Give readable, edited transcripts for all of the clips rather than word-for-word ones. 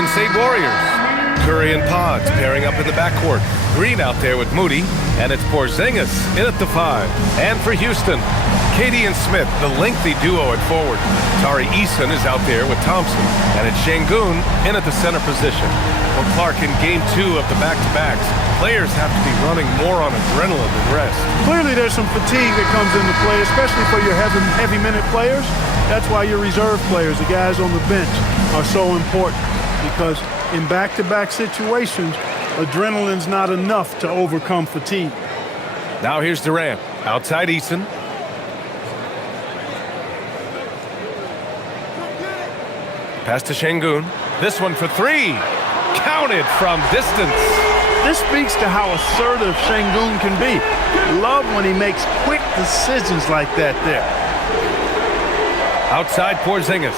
Golden State Warriors. Curry and Pods pairing up in the backcourt. Green out there with Moody, and it's Porzingis in at the 5. And for Houston, Katie and Smith, the lengthy duo at forward. Tari Eason is out there with Thompson, and it's Şengün in at the center position. Well, Clark, in Game 2 of the back-to-backs, players have to be running more on adrenaline than rest. Clearly there's some fatigue that comes into play, especially for your heavy-minute players. That's why your reserve players, the guys on the bench, are so important, because in back-to-back situations, adrenaline's not enough to overcome fatigue. Now here's Durant, outside Eason. Pass to Şengün. This one for 3. Counted from distance. This speaks to how assertive Şengün can be. Love when he makes quick decisions like that there. Outside Porzingis.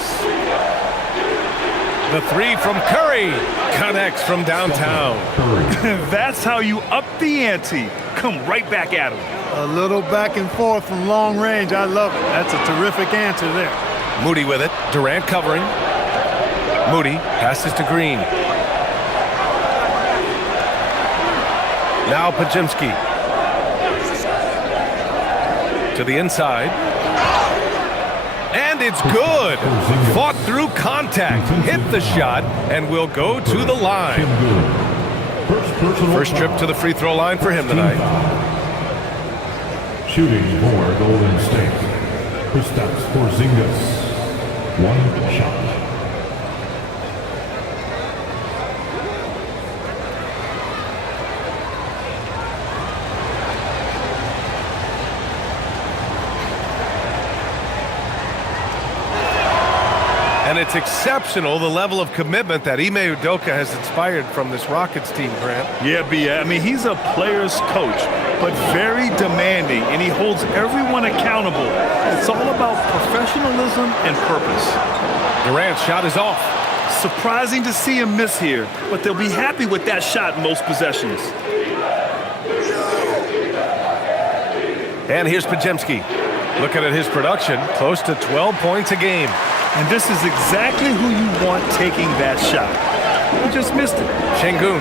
The 3 from Curry. Connects from downtown. That's how you up the ante. Come right back at him. A little back and forth from long range. I love it. That's a terrific answer there. Moody with it. Durant covering. Moody passes to Green. Now Podziemski. To the inside. And it's good. Fought through contact. Hit the shot and will go to the line. First trip to the free throw line for him tonight. Shooting for Golden State. Kristaps Porzingis. 1 shot. And it's exceptional, the level of commitment that Ime Udoka has inspired from this Rockets team, Grant. Yeah, B.A. I mean, he's a player's coach, but very demanding, and he holds everyone accountable. It's all about professionalism and purpose. Durant's shot is off. Surprising to see him miss here, but they'll be happy with that shot most possessions. And here's Podziemski. Looking at his production, close to 12 points a game. And this is exactly who you want taking that shot. He just missed it. Şengün.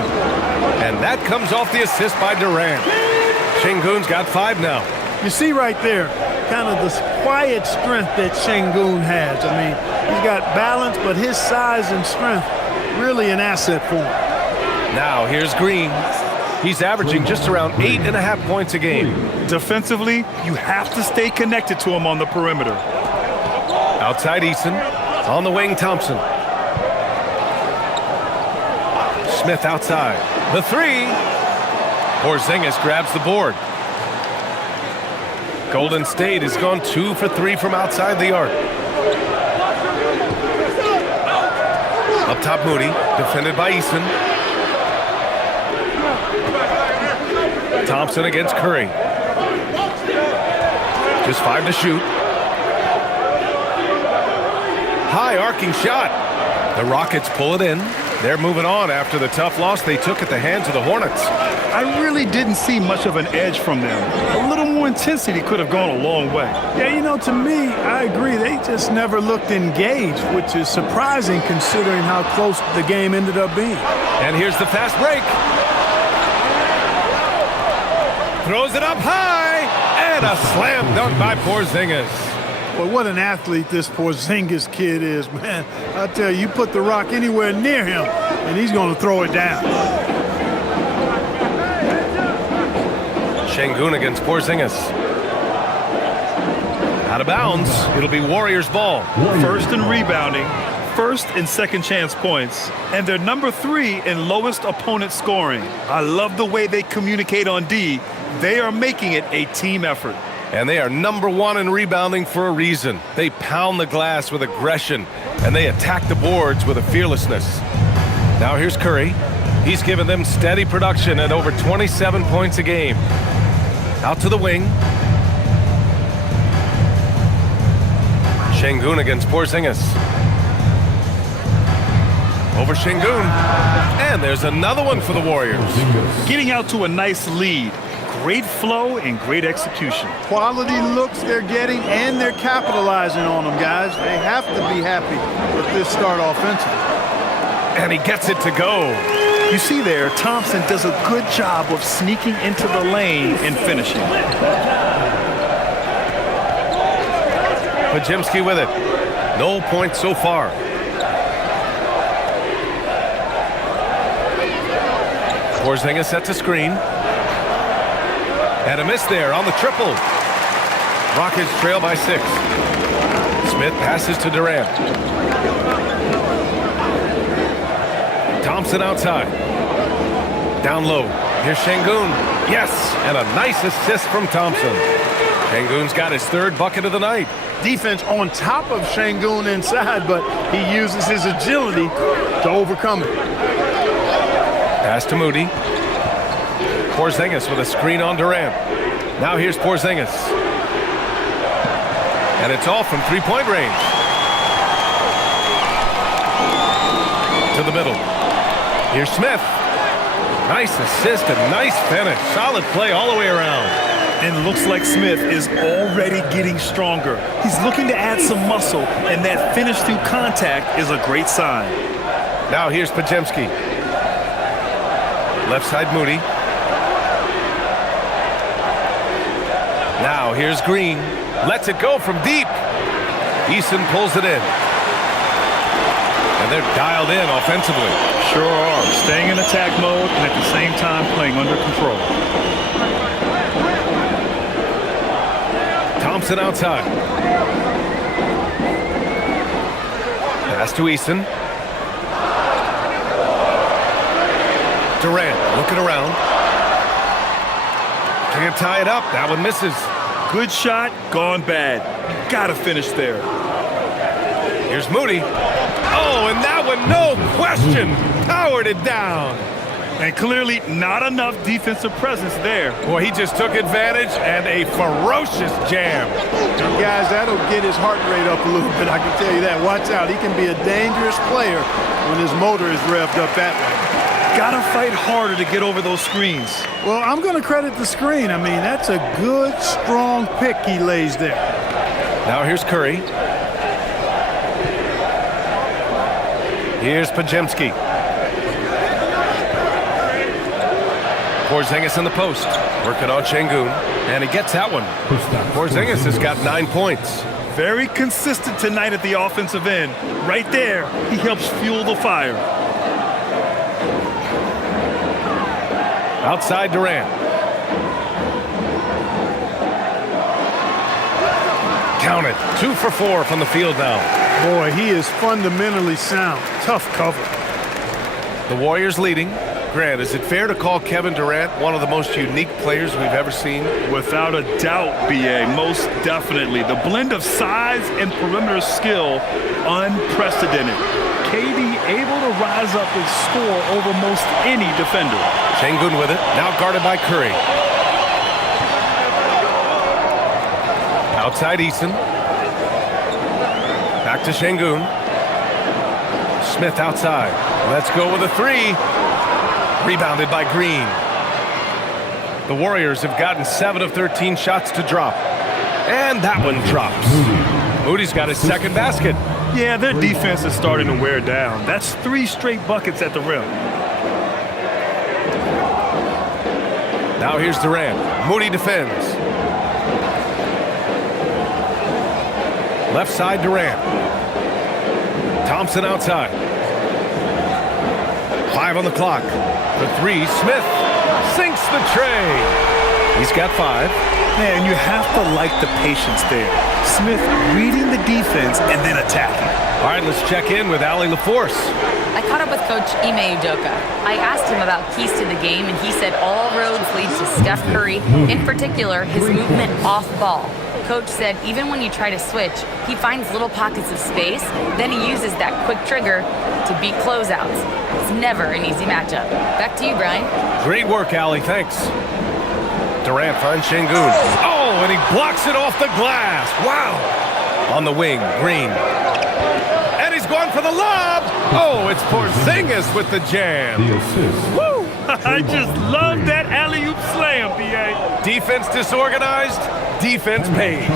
And that comes off the assist by Durant. Şengün's got 5 now. You see right there, kind of this quiet strength that Şengün has. I mean, he's got balance, but his size and strength, really an asset for him. Now here's Green. He's averaging just around 8.5 points a game. Defensively, you have to stay connected to him on the perimeter. Outside Eason. On the wing, Thompson. Smith outside. The 3. Porzingis grabs the board. Golden State has gone 2 for 3 from outside the arc. Up top, Moody. Defended by Eason. Thompson against Curry. Just 5 to shoot. High arcing shot. The Rockets pull it in. They're moving on after the tough loss they took at the hands of the Hornets. I really didn't see much of an edge from them. A little more intensity could have gone a long way. Yeah, you know, to me, I agree. They just never looked engaged, which is surprising considering how close the game ended up being. And here's the fast break. Throws it up high. And a slam dunk by Porzingis. But what an athlete this Porzingis kid is, man. I tell you, put the rock anywhere near him, and he's going to throw it down. Şengün against Porzingis. Out of bounds. It'll be Warriors ball. First in rebounding, first and second chance points, and they're number 3 in lowest opponent scoring. I love the way they communicate on D. They are making it a team effort. And they are number 1 in rebounding for a reason. They pound the glass with aggression, and they attack the boards with a fearlessness. Now here's Curry. He's given them steady production at over 27 points a game. Out to the wing. Şengün against Porzingis. Over Şengün. And there's another one for the Warriors. Getting out to a nice lead. Great flow and great execution. Quality looks they're getting, and they're capitalizing on them, guys. They have to be happy with this start offensively. And he gets it to go. You see there, Thompson does a good job of sneaking into the lane and finishing. Podziemski with it. No points so far. Porzingis sets a screen. And a miss there on the triple. Rockets trail by 6. Smith passes to Durant. Thompson outside. Down low. Here's Şengün. Yes, and a nice assist from Thompson. Şengün's got his 3rd bucket of the night. Defense on top of Şengün inside, but he uses his agility to overcome it. Pass to Moody. Porzingis with a screen on Durant. Now here's Porzingis. And it's all from 3-point range. To the middle. Here's Smith. Nice assist and nice finish. Solid play all the way around. And looks like Smith is already getting stronger. He's looking to add some muscle, and that finish through contact is a great sign. Now here's Podziemski. Left side Moody. Now here's Green. Lets it go from deep. Eason pulls it in. And they're dialed in offensively. Sure are. Staying in attack mode and at the same time playing under control. Thompson outside. Pass to Eason. Durant looking around. Can't tie it up. That one misses. Good shot, gone bad. Gotta finish there. Here's Moody. Oh, and that one, no question, powered it down. And clearly not enough defensive presence there. Boy, he just took advantage and a ferocious jam. And guys, that'll get his heart rate up a little bit, I can tell you that. Watch out, he can be a dangerous player when his motor is revved up that way. Gotta fight harder to get over those screens. Well, I'm going to credit the screen. I mean, that's a good, strong pick he lays there. Now here's Curry. Here's Podziemski. Porzingis in the post. Working on Şengün. And he gets that one. Porzingis has got 9 points. Very consistent tonight at the offensive end. Right there, he helps fuel the fire. Outside Durant. Count it. 2 for 4 from the field now. Boy, he is fundamentally sound. Tough cover. The Warriors leading. Grant, is it fair to call Kevin Durant one of the most unique players we've ever seen? Without a doubt, B.A., most definitely. The blend of size and perimeter skill, unprecedented. KD able to rise up and score over most any defender. Şengün with it, now guarded by Curry. Outside Eason. Back to Şengün. Smith outside. Let's go with a 3. Rebounded by Green. The Warriors have gotten 7 of 13 shots to drop. And that one drops. Moody's got his 2nd basket. Yeah, their defense is starting to wear down. That's 3 straight buckets at the rim. Now here's Durant. Moody defends. Left side Durant. Thompson outside. 5 on the clock. The 3, Smith sinks the tray. He's got 5. Man, you have to like the patience there. Smith reading the defense and then attacking. All right, let's check in with Allie LaForce. I caught up with Coach Ime Udoka. I asked him about keys to the game, and he said all roads lead to Steph Curry, in particular, his movement off ball. Coach said even when you try to switch, he finds little pockets of space, then he uses that quick trigger to beat closeouts. It's never an easy matchup. Back to you, Brian. Great work, Allie. Thanks. Durant finds Şengün. Oh, and he blocks it off the glass. Wow. On the wing, Green. And he's going for the lob. Oh, it's Porzingis with the jam. The assist. Woo! I just love that alley-oop slam, B.A. Defense disorganized, defense pays.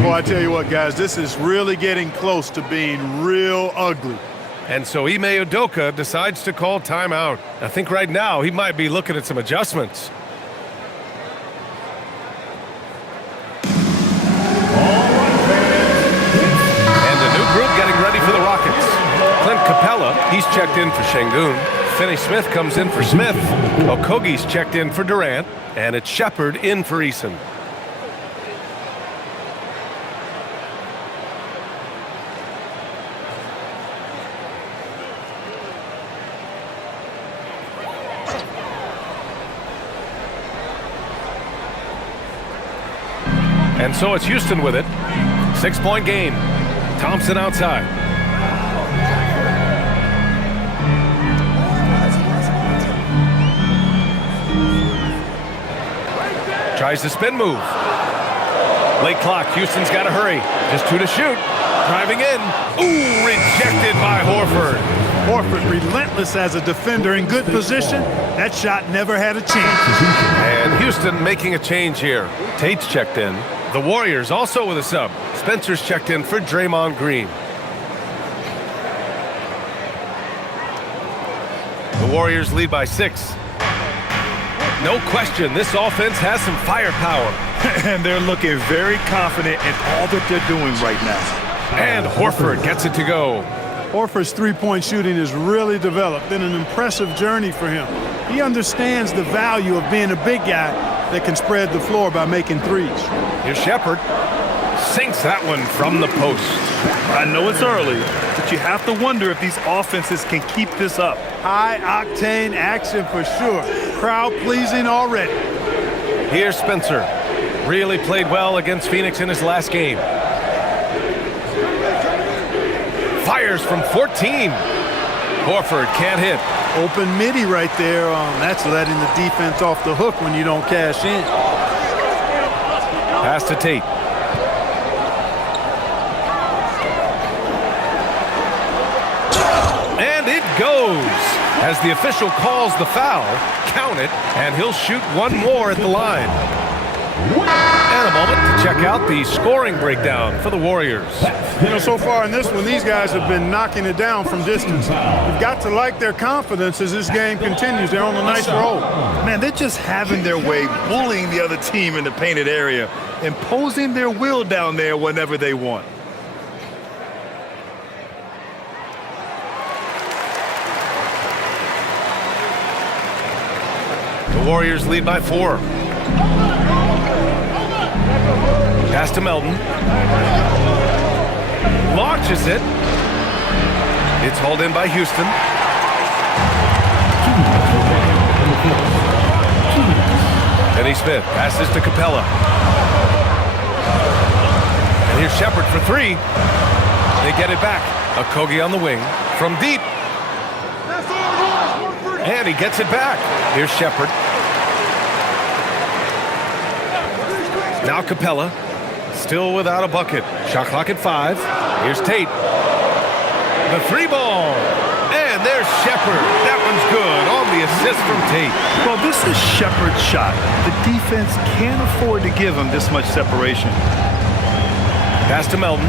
Well, I tell you what, guys, this is really getting close to being real ugly. And so Ime Udoka decides to call timeout. I think right now he might be looking at some adjustments. And a new group getting ready for the Rockets. Clint Capella, he's checked in for Şengün. Finney Smith comes in for Smith. Okogie's checked in for Durant. And it's Shepard in for Eason. And so it's Houston with it. 6-point game. Thompson outside. Tries the spin move. Late clock. Houston's got to hurry. Just 2 to shoot. Driving in. Ooh, rejected by Horford. Horford relentless as a defender in good position. That shot never had a chance. And Houston making a change here. Tate's checked in. The Warriors also with a sub. Spencer's checked in for Draymond Green. The Warriors lead by 6. No question, this offense has some firepower. And they're looking very confident in all that they're doing right now. And Horford gets it to go. Horford's three-point shooting has really developed. Been an impressive journey for him. He understands the value of being a big guy that can spread the floor by making threes. Here's Shepard. Sinks that one from the post. I know it's early, but you have to wonder if these offenses can keep this up. High-octane action for sure. Crowd-pleasing already. Here's Spencer. Really played well against Phoenix in his last game. Fires from 14. Horford can't hit. Open midi right there. That's letting the defense off the hook when you don't cash in. Pass to Tate. And it goes. As the official calls the foul, count it, and he'll shoot one more at the line. And a moment to check out the scoring breakdown for the Warriors. You know, so far in this one, these guys have been knocking it down from distance. You've got to like their confidence as this game continues. They're on a nice roll. Man, they're just having their way, bullying the other team in the painted area, imposing their will down there whenever they want. The Warriors lead by 4. Pass to Melton. Launches it. It's hauled in by Houston. Finney Smith passes to Capella. And here's Shepard for 3. They get it back. Okogie on the wing. From deep. And he gets it back. Here's Shepard. Now Capella. Still without a bucket. Shot clock at 5. Here's Tate. The 3 ball. And there's Shepard. That one's good on the assist from Tate. Well, this is Shepard's shot. The defense can't afford to give him this much separation. Pass to Melton.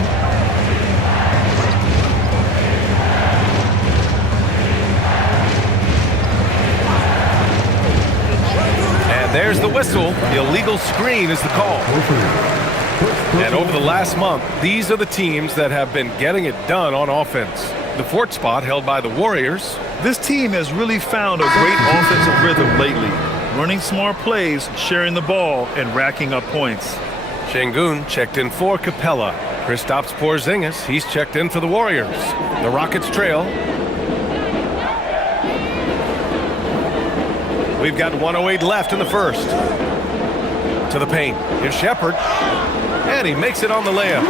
And there's the whistle. The illegal screen is the call. And over the last month, these are the teams that have been getting it done on offense. The 4th spot held by the Warriors. This team has really found a great offensive rhythm lately, running smart plays, sharing the ball, and racking up points. Şengün checked in for Capella. Kristaps Porzingis, he's checked in for the Warriors. The Rockets trail. We've got 1:08 left in the first. To the paint. Here's Shepard. And he makes it on the layup.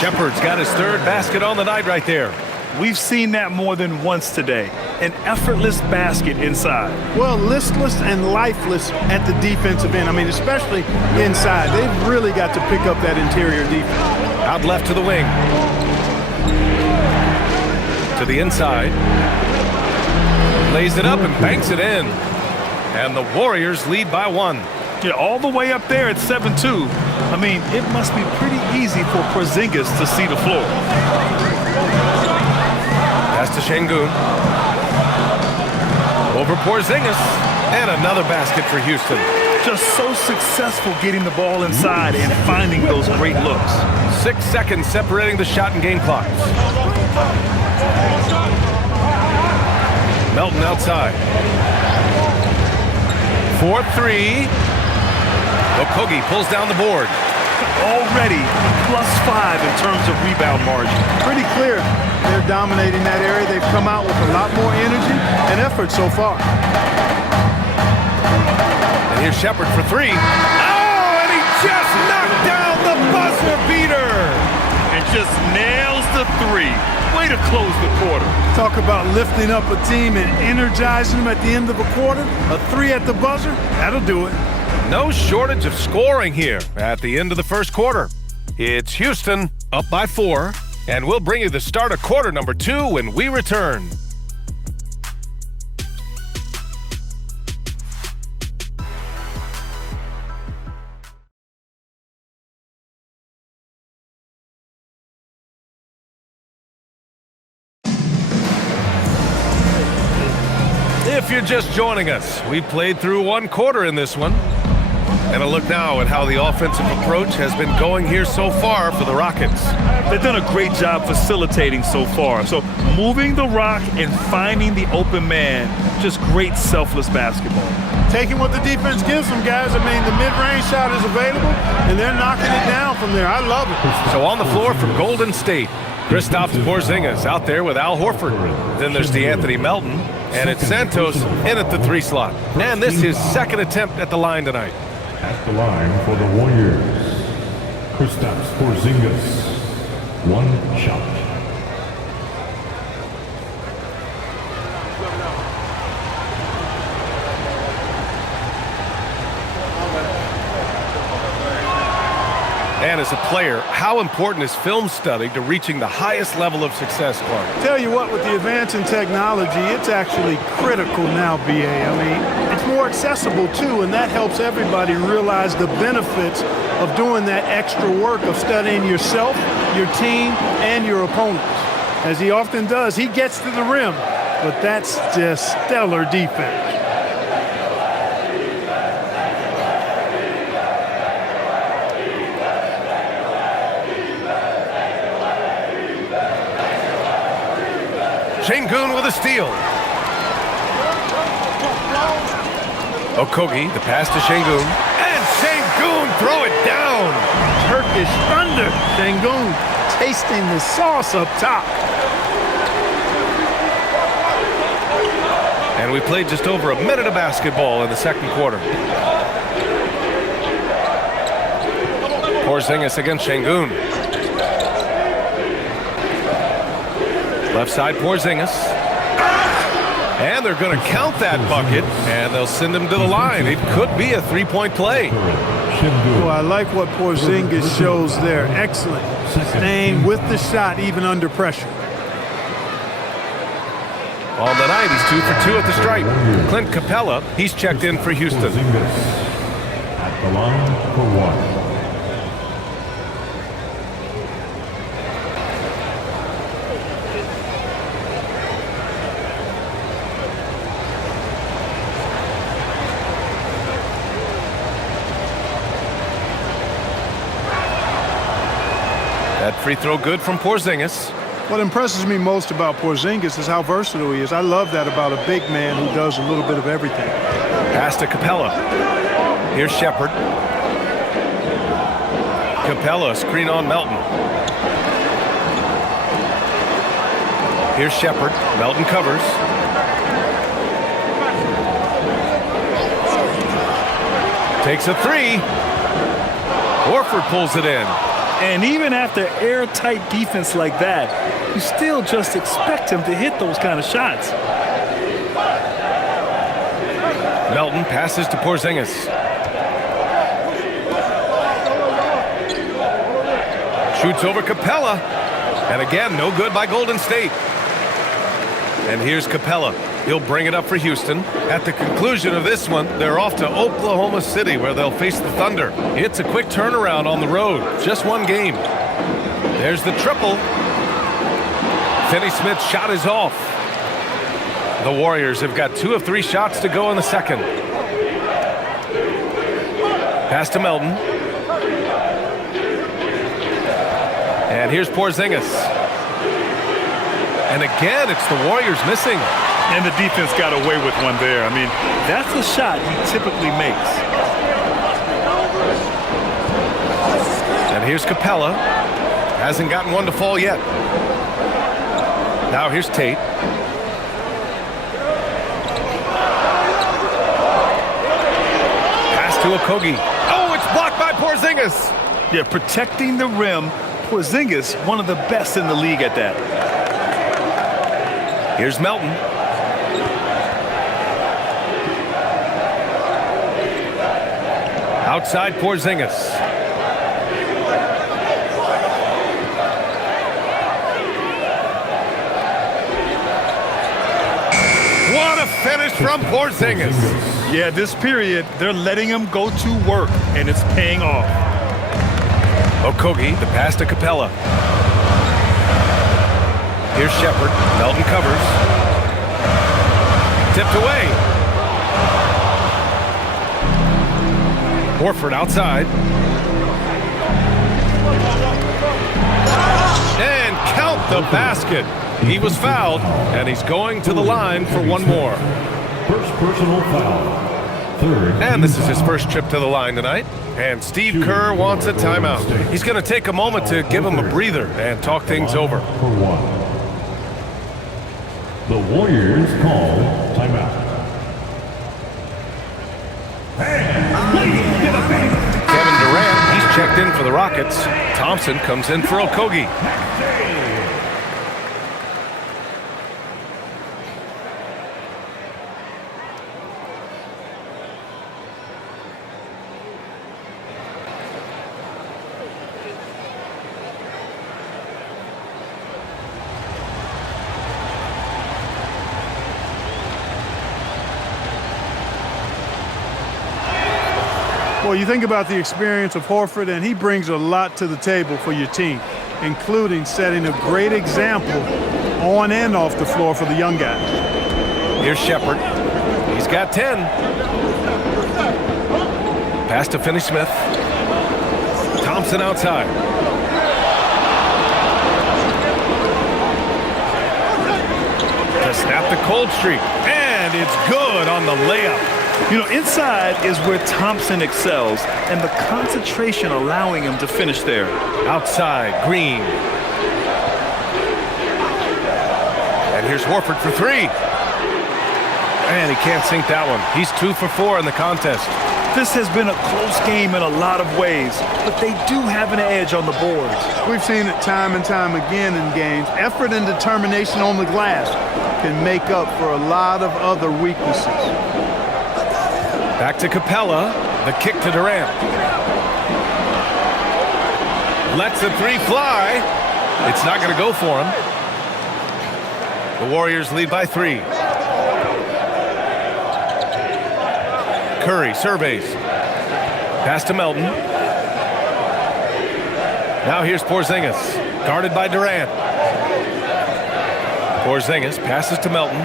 Shepard's got his 3rd basket on the night right there. We've seen that more than once today. An effortless basket inside. Well, listless and lifeless at the defensive end. I mean, especially inside. They've really got to pick up that interior defense. Out left to the wing. To the inside. Lays it up and banks it in. And the Warriors lead by 1. Yeah, all the way up there at 7-2. I mean, it must be pretty easy for Porzingis to see the floor. Pass to Şengün. Over Porzingis. And another basket for Houston. Just so successful getting the ball inside and finding those great looks. 6 seconds separating the shot and game clocks. Melton outside. 4-3. Okogie pulls down the board. Already +5 in terms of rebound margin. Pretty clear they're dominating that area. They've come out with a lot more energy and effort so far. And here's Shepherd for 3. Oh, and he just knocked down the buzzer beater. And just nails the 3. Way to close the quarter. Talk about lifting up a team and energizing them at the end of a quarter. A 3 at the buzzer, that'll do it. No shortage of scoring here at the end of the first quarter. It's Houston up by 4, and we'll bring you the start of quarter number 2 when we return. If you're just joining us, we played through 1 quarter in this one. And a look now at how the offensive approach has been going here so far for the Rockets. They've done a great job facilitating so far. So moving the rock and finding the open man, just great selfless basketball. Taking what the defense gives them, guys. I mean, the mid-range shot is available, and they're knocking it down from there. I love it. So on the floor from Golden State, Kristaps Porzingis out there with Al Horford. Then there's DeAnthony Melton, and it's Santos in at the 3 slot. And this is his second attempt at the line tonight. At the line for the Warriors, Kristaps Porzingis, 1 shot. And as a player, how important is film study to reaching the highest level of success, Clark? Tell you what, with the advance in technology, it's actually critical now, BA. I mean, it's more accessible, too, and that helps everybody realize the benefits of doing that extra work of studying yourself, your team, and your opponents. As he often does, he gets to the rim, but that's just stellar defense. Şengün with a steal. Okogie, the pass to Şengün. And Şengün throw it down. Turkish thunder. Şengün tasting the sauce up top. And we played just over a minute of basketball in the second quarter. Porzingis against Şengün. Left side, Porzingis. And they're going to count that bucket, and they'll send him to the line. It could be a 3-point play. Well, I like what Porzingis shows there. Excellent. Staying with the shot, even under pressure. On the night, he's 2 for 2 at the stripe. Clint Capella, he's checked in for Houston. At the line for 1. That free throw good from Porzingis. What impresses me most about Porzingis is how versatile he is. I love that about a big man who does a little bit of everything. Pass to Capella. Here's Shepherd. Capella, screen on Melton. Here's Shepherd. Melton covers. Takes a 3. Horford pulls it in. And even after airtight defense like that, you still just expect him to hit those kind of shots. Melton passes to Porzingis. Shoots over Capella. And again, no good by Golden State. And here's Capella. He'll bring it up for Houston. At the conclusion of this one, they're off to Oklahoma City, where they'll face the Thunder. It's a quick turnaround on the road. Just 1 game. There's the triple. Finney-Smith's shot is off. The Warriors have got 2 of 3 shots to go in the second. Pass to Melton. And here's Porzingis. And again, it's the Warriors missing. And the defense got away with one there. I mean, that's a shot he typically makes. And here's Capella. Hasn't gotten one to fall yet. Now here's Tate. Pass to Okogie. Oh, it's blocked by Porzingis. Yeah, protecting the rim. Porzingis, one of the best in the league at that. Here's Melton. Outside Porzingis. What a finish from Porzingis. Yeah, this period, they're letting him go to work, and it's paying off. Okogie, the pass to Capella. Here's Shepherd. Melton covers. Tipped away. Horford outside. And count the basket. He was fouled, and he's going to the line for one more. First personal foul. Third. And this is his first trip to the line tonight. And Steve Kerr wants a timeout. He's going to take a moment to give him a breather and talk things over. For 1. The Warriors call timeout. Kevin Durant, he's checked in for the Rockets. Thompson comes in for Okogie. Well, you think about the experience of Horford, and he brings a lot to the table for your team, including setting a great example on and off the floor for the young guys. Here's Shepherd. He's got 10. Pass to Finney-Smith. Thompson outside. To snap the cold streak. And it's good on the layup. You know, inside is where Thompson excels, and the concentration allowing him to finish there. Outside, Green. And here's Horford for 3. And he can't sink that one. He's 2 for 4 in the contest. This has been a close game in a lot of ways, but they do have an edge on the boards. We've seen it time and time again in games. Effort and determination on the glass can make up for a lot of other weaknesses. Back to Capella. The kick to Durant. Lets the 3 fly. It's not going to go for him. The Warriors lead by 3. Curry surveys. Pass to Melton. Now here's Porzingis. Guarded by Durant. Porzingis passes to Melton.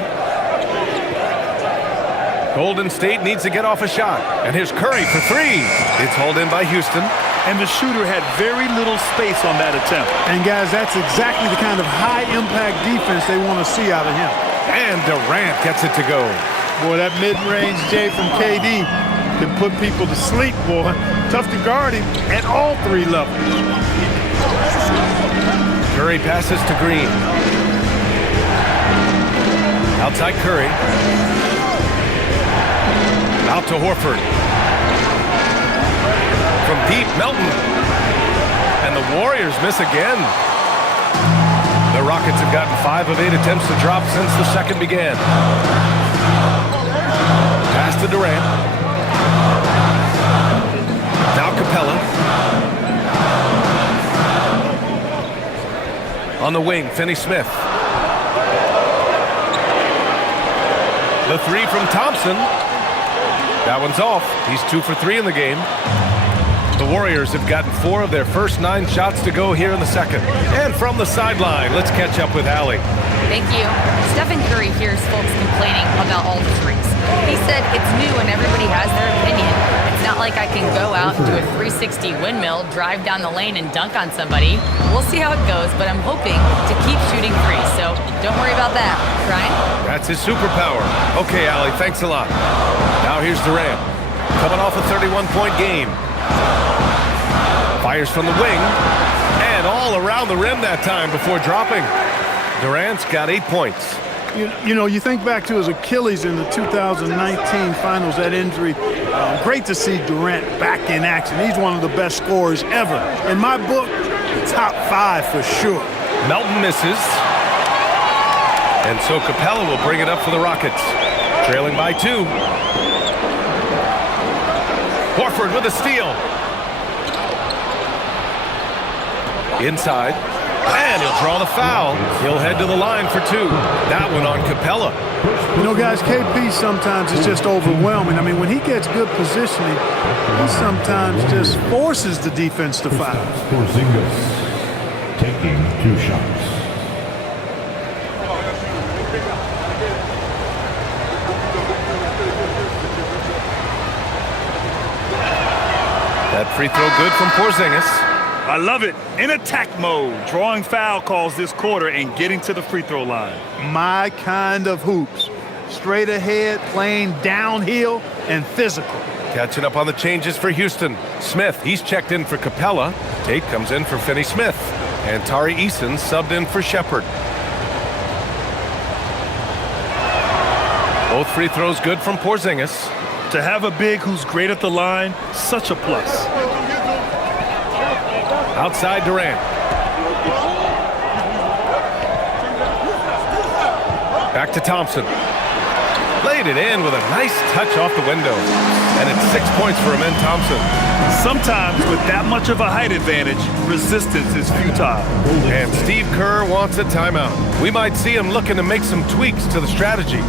Golden State needs to get off a shot. And here's Curry for 3. It's hauled in by Houston. And the shooter had very little space on that attempt. And guys, that's exactly the kind of high-impact defense they want to see out of him. And Durant gets it to go. Boy, that mid-range J from KD can put people to sleep, boy. Tough to guard him at all 3 levels. Curry passes to Green. Outside Curry. Out to Horford. From deep, Melton. And the Warriors miss again. The Rockets have gotten 5 of 8 attempts to drop since the second began. Pass to Durant. Now Capella. On the wing, Finney-Smith. The 3 from Thompson. That one's off. He's 2 for 3 in the game. The Warriors have gotten 4 of their first 9 shots to go here in the second. And from the sideline, let's catch up with Allie. Thank you. Stephen Curry hears folks complaining about all the threes. He said it's new and everybody has their opinion. It's not like I can go out and do a 360 windmill, drive down the lane, and dunk on somebody. We'll see how it goes, but I'm hoping to keep shooting threes, so don't worry about that. Ryan? That's his superpower. Okay, Allie, thanks a lot. Now here's Durant. Coming off a 31-point game. Fires from the wing. And all around the rim that time before dropping. Durant's got 8 points. You know, you think back to his Achilles in the 2019 finals, that injury. Great to see Durant back in action. He's one of the best scorers ever. In my book, top 5 for sure. Melton misses. And so Capella will bring it up for the Rockets. Trailing by 2. Horford with a steal. Inside. And he'll draw the foul. He'll head to the line for 2. That one on Capella. You know, guys, KP sometimes is just overwhelming. I mean, when he gets good positioning, he sometimes just forces the defense to foul. Porzingis taking 2 shots. That free throw good from Porzingis. I love it. In attack mode, drawing foul calls this quarter and getting to the free throw line. My kind of hoops. Straight ahead, playing downhill, and physical. Catching up on the changes for Houston. Smith, he's checked in for Capella. Tate comes in for Finney-Smith. And Tari Eason subbed in for Shepard. Both free throws good from Porzingis. To have a big who's great at the line, such a plus. Outside Durant. Back to Thompson. Laid it in with a nice touch off the window. And it's 6 points for Amen Thompson. Sometimes with that much of a height advantage, resistance is futile. And Steve Kerr wants a timeout. We might see him looking to make some tweaks to the strategy.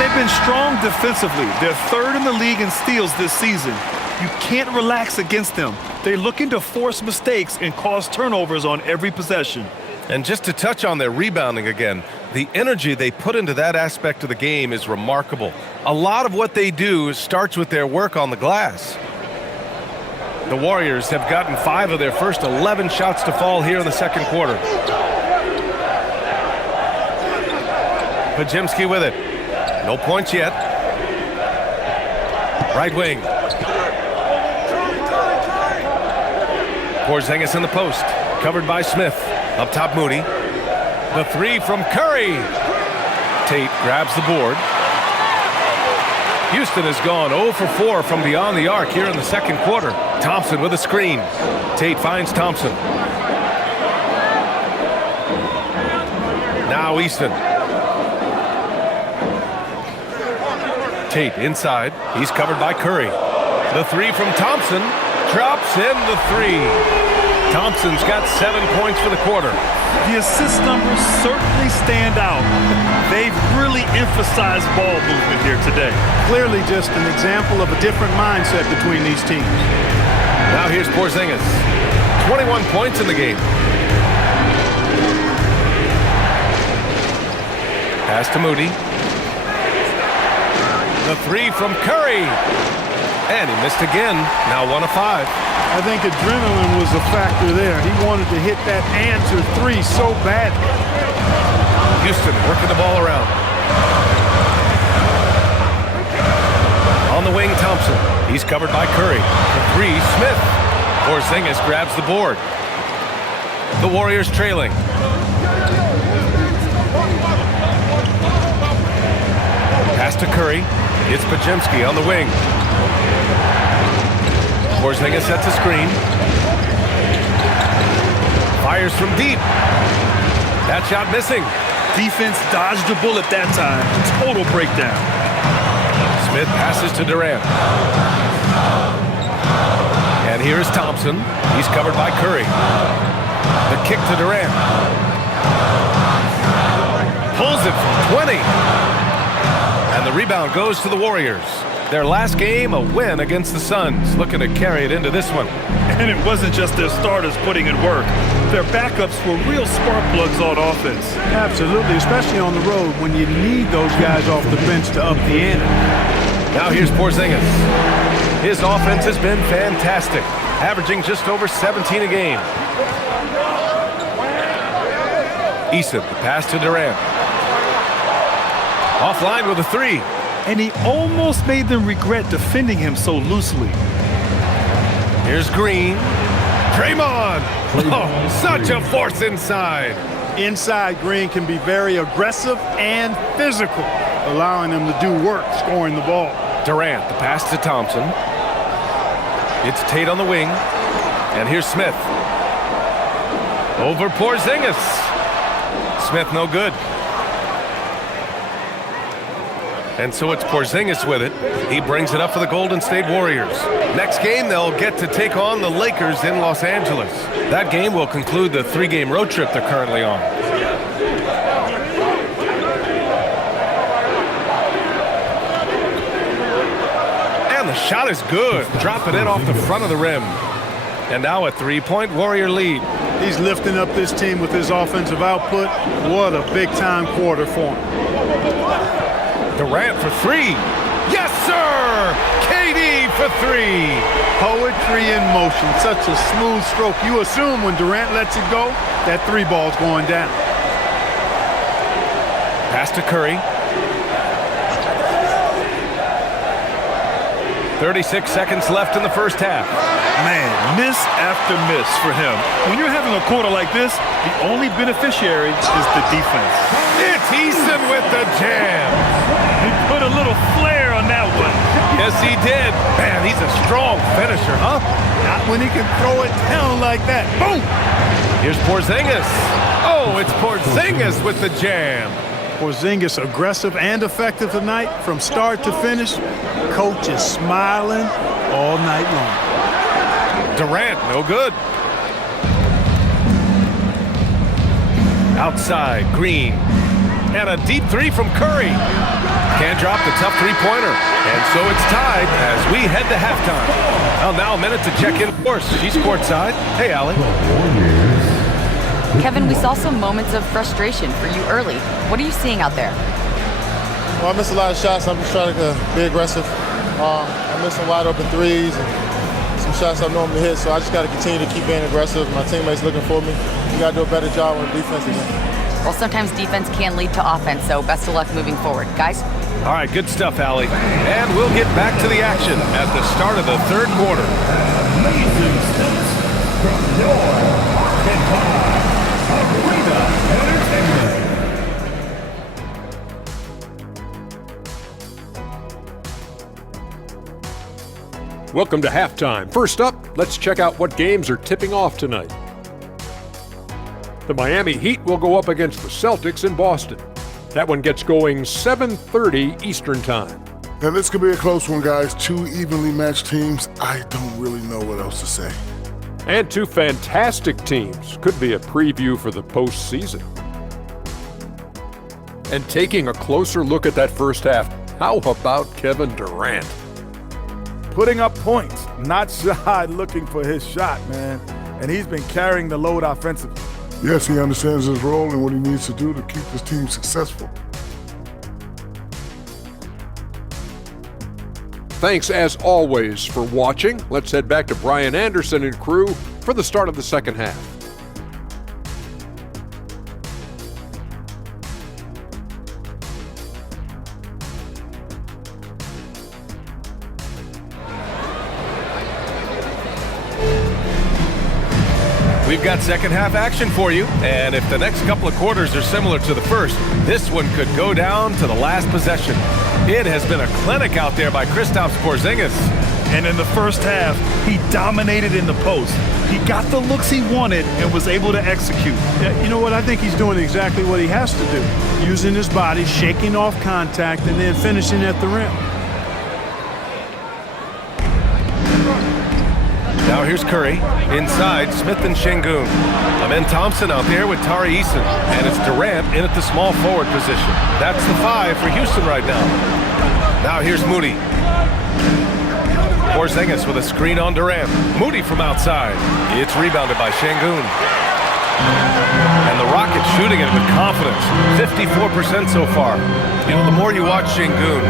They've been strong defensively. They're 3rd in the league in steals this season. You can't relax against them. They're looking to force mistakes and cause turnovers on every possession. And just to touch on their rebounding again, the energy they put into that aspect of the game is remarkable. A lot of what they do starts with their work on the glass. The Warriors have gotten 5 of their first 11 shots to fall here in the second quarter. Podziemski with it. No points yet. Right wing. Porzingis in the post. Covered by Smith. Up top, Moody. The 3 from Curry. Tate grabs the board. Houston has gone 0 for 4 from beyond the arc here in the second quarter. Thompson with a screen. Tate finds Thompson. Now Easton. Tate inside. He's covered by Curry. The 3 from Thompson. Drops in the 3. Thompson's got 7 points for the quarter. The assist numbers certainly stand out. They've really emphasized ball movement here today. Clearly just an example of a different mindset between these teams. Now here's Porzingis. 21 points in the game. Pass to Moody. The 3 from Curry. And he missed again. Now 1 of 5. I think adrenaline was a factor there. He wanted to hit that answer 3 so bad. Houston working the ball around. On the wing, Thompson. He's covered by Curry. The 3, Smith. Porzingis grabs the board. The Warriors trailing. Pass to Curry. It's Podziemski on the wing. Porzingis sets a screen. Fires from deep. That shot missing. Defense dodged a bullet that time. Total breakdown. Smith passes to Durant. And here is Thompson. He's covered by Curry. The kick to Durant. Pulls it from 20. And the rebound goes to the Warriors. Their last game, a win against the Suns, looking to carry it into this one. And it wasn't just their starters putting in work. Their backups were real spark plugs on offense. Absolutely, especially on the road when you need those guys off the bench to up the ante. Now here's Porzingis. His offense has been fantastic, averaging just over 17 a game. Eason, the pass to Durant. Offline with a three. And he almost made them regret defending him so loosely. Here's Green. Draymond. Oh, such a force inside. Inside, Green can be very aggressive and physical, allowing him to do work scoring the ball. Durant, the pass to Thompson. It's Tate on the wing. And here's Smith. Over Porzingis. Smith no good. And so it's Porzingis with it. He brings it up for the Golden State Warriors. Next game, they'll get to take on the Lakers in Los Angeles. That game will conclude the three-game road trip they're currently on. And the shot is good. Drop it in off the front of the rim. And now a three-point Warrior lead. He's lifting up this team with his offensive output. What a big-time quarter for him. Durant for three. Yes, sir! KD for three. Poetry in motion. Such a smooth stroke. You assume when Durant lets it go, that three ball's going down. Pass to Curry. 36 seconds left in the first half. Man, miss after miss for him. When you're having a quarter like this, the only beneficiary is the defense. It's Eason with the jam. He put a little flair on that one. Yes, he did. Man, he's a strong finisher, huh? Not when he can throw it down like that. Boom! Here's Porzingis. Oh, it's Porzingis with the jam. Porzingis aggressive and effective tonight from start to finish. Coach is smiling all night long. Durant, no good. Outside, Green. And a deep three from Curry. Can't drop the tough three-pointer. And so it's tied as we head to halftime. Well, now a minute to check in. Of course, she's courtside. Hey, Allie. Kevin, we saw some moments of frustration for you early. What are you seeing out there? Well, I missed a lot of shots. I'm just trying to be aggressive. I missed some wide open threes and some shots I normally hit, so I just got to continue to keep being aggressive. My teammates looking for me. We got to do a better job on defense again. Well, sometimes defense can lead to offense, so best of luck moving forward. Guys? All right, good stuff, Allie. And we'll get back to the action at the start of the third quarter. Amazing stats from your Arena Entertainment. Welcome to halftime. First up, let's check out what games are tipping off tonight. The Miami Heat will go up against the Celtics in Boston. That one gets going 7:30 Eastern Time. Now, this could be a close one, guys. Two evenly matched teams. I don't really know what else to say. And two fantastic teams. Could be a preview for the postseason. And taking a closer look at that first half, how about Kevin Durant? Putting up points, not shy looking for his shot, man. And he's been carrying the load offensively. Yes, he understands his role and what he needs to do to keep his team successful. Thanks, as always, for watching. Let's head back to Brian Anderson and crew for the start of the second half. We've got second half action for you, and if the next couple of quarters are similar to the first, this one could go down to the last possession. It has been a clinic out there by Kristaps Porzingis. And in the first half, he dominated in the post. He got the looks he wanted and was able to execute. Yeah, you know what? I think he's doing exactly what he has to do. Using his body, shaking off contact, and then finishing at the rim. Now here's Curry. Inside, Smith and Şengün. Amen Thompson out there with Tari Eason. And it's Durant in at the small forward position. That's the 5 for Houston right now. Now here's Moody. Porzingis with a screen on Durant. Moody from outside. It's rebounded by Şengün. And the Rockets shooting it with confidence. 54% so far. You know, the more you watch Şengün,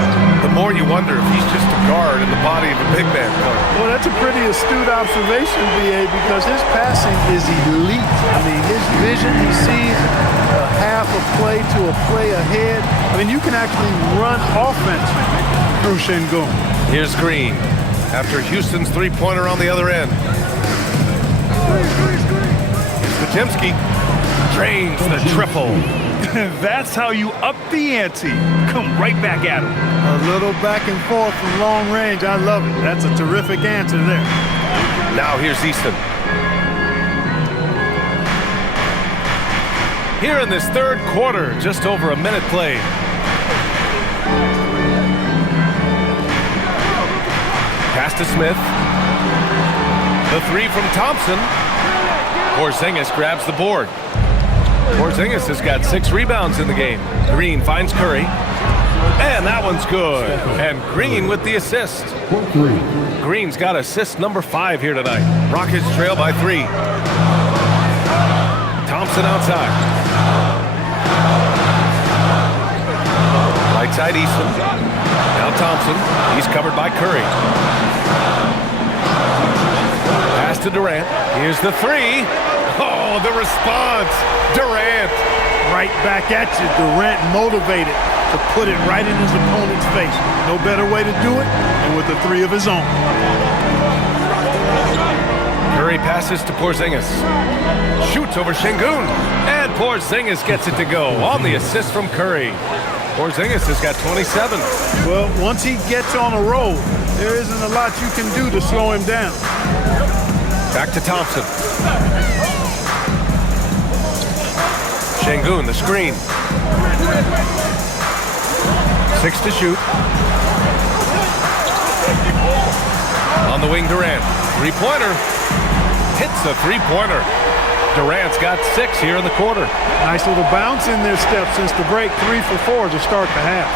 the more you wonder if he's just a guard in the body of a big man. Well, that's a pretty astute observation, BA, because his passing is elite. I mean, his vision, he sees a half a play to a play ahead. I mean, you can actually run offense through Şengün. Here's Green after Houston's three-pointer on the other end. Podziemski drains the triple. That's how you up the ante. Come right back at him. A little back and forth from long range. I love it. That's a terrific answer there. Now here's Easton. Here in this third quarter, just over a minute played. Pass to Smith. The three from Thompson. Porzingis grabs the board. Porzingis has got 6 rebounds in the game. Green finds Curry. And that one's good. And Green with the assist. Green's got assist number 5 here tonight. Rockets trail by 3. Thompson outside. Right side Easton. Now Thompson. He's covered by Curry. Pass to Durant. Here's the 3. Oh, the response. Durant. Right back at you. Durant motivated to put it right in his opponent's face. No better way to do it than with a 3 of his own. Curry passes to Porzingis. Shoots over Şengün. And Porzingis gets it to go on the assist from Curry. Porzingis has got 27. Well, once he gets on a roll, there isn't a lot you can do to slow him down. Back to Thompson. Şengün, the screen. 6 to shoot. On the wing, Durant. Three-pointer. Hits a three-pointer. Durant's got 6 here in the quarter. Nice little bounce in their step since the break. 3 for 4 to start the half.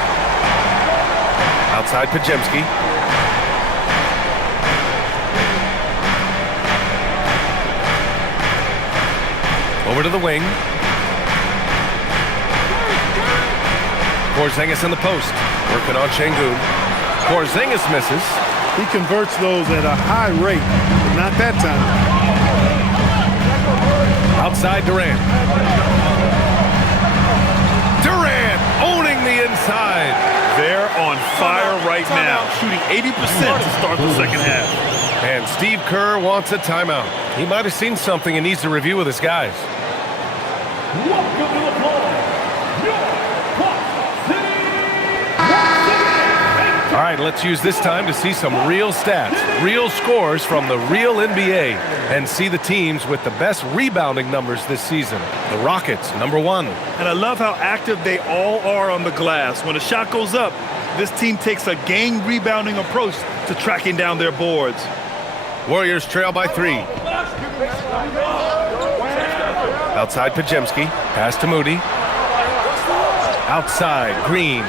Outside Podziemski. Over to the wing. Porzingis in the post. Working on Şengün. Porzingis misses. He converts those at a high rate, but not that time. Outside Durant. Durant owning the inside. They're on fire right now, shooting 80% to start the second half. And Steve Kerr wants a timeout. He might have seen something and needs to review with his guys. All right, let's use this time to see some real stats, real scores from the real NBA, and see the teams with the best rebounding numbers this season. The Rockets, number 1. And I love how active they all are on the glass. When a shot goes up, this team takes a gang rebounding approach to tracking down their boards. Warriors trail by 3. Outside Podziemski, pass to Moody. Outside, Green.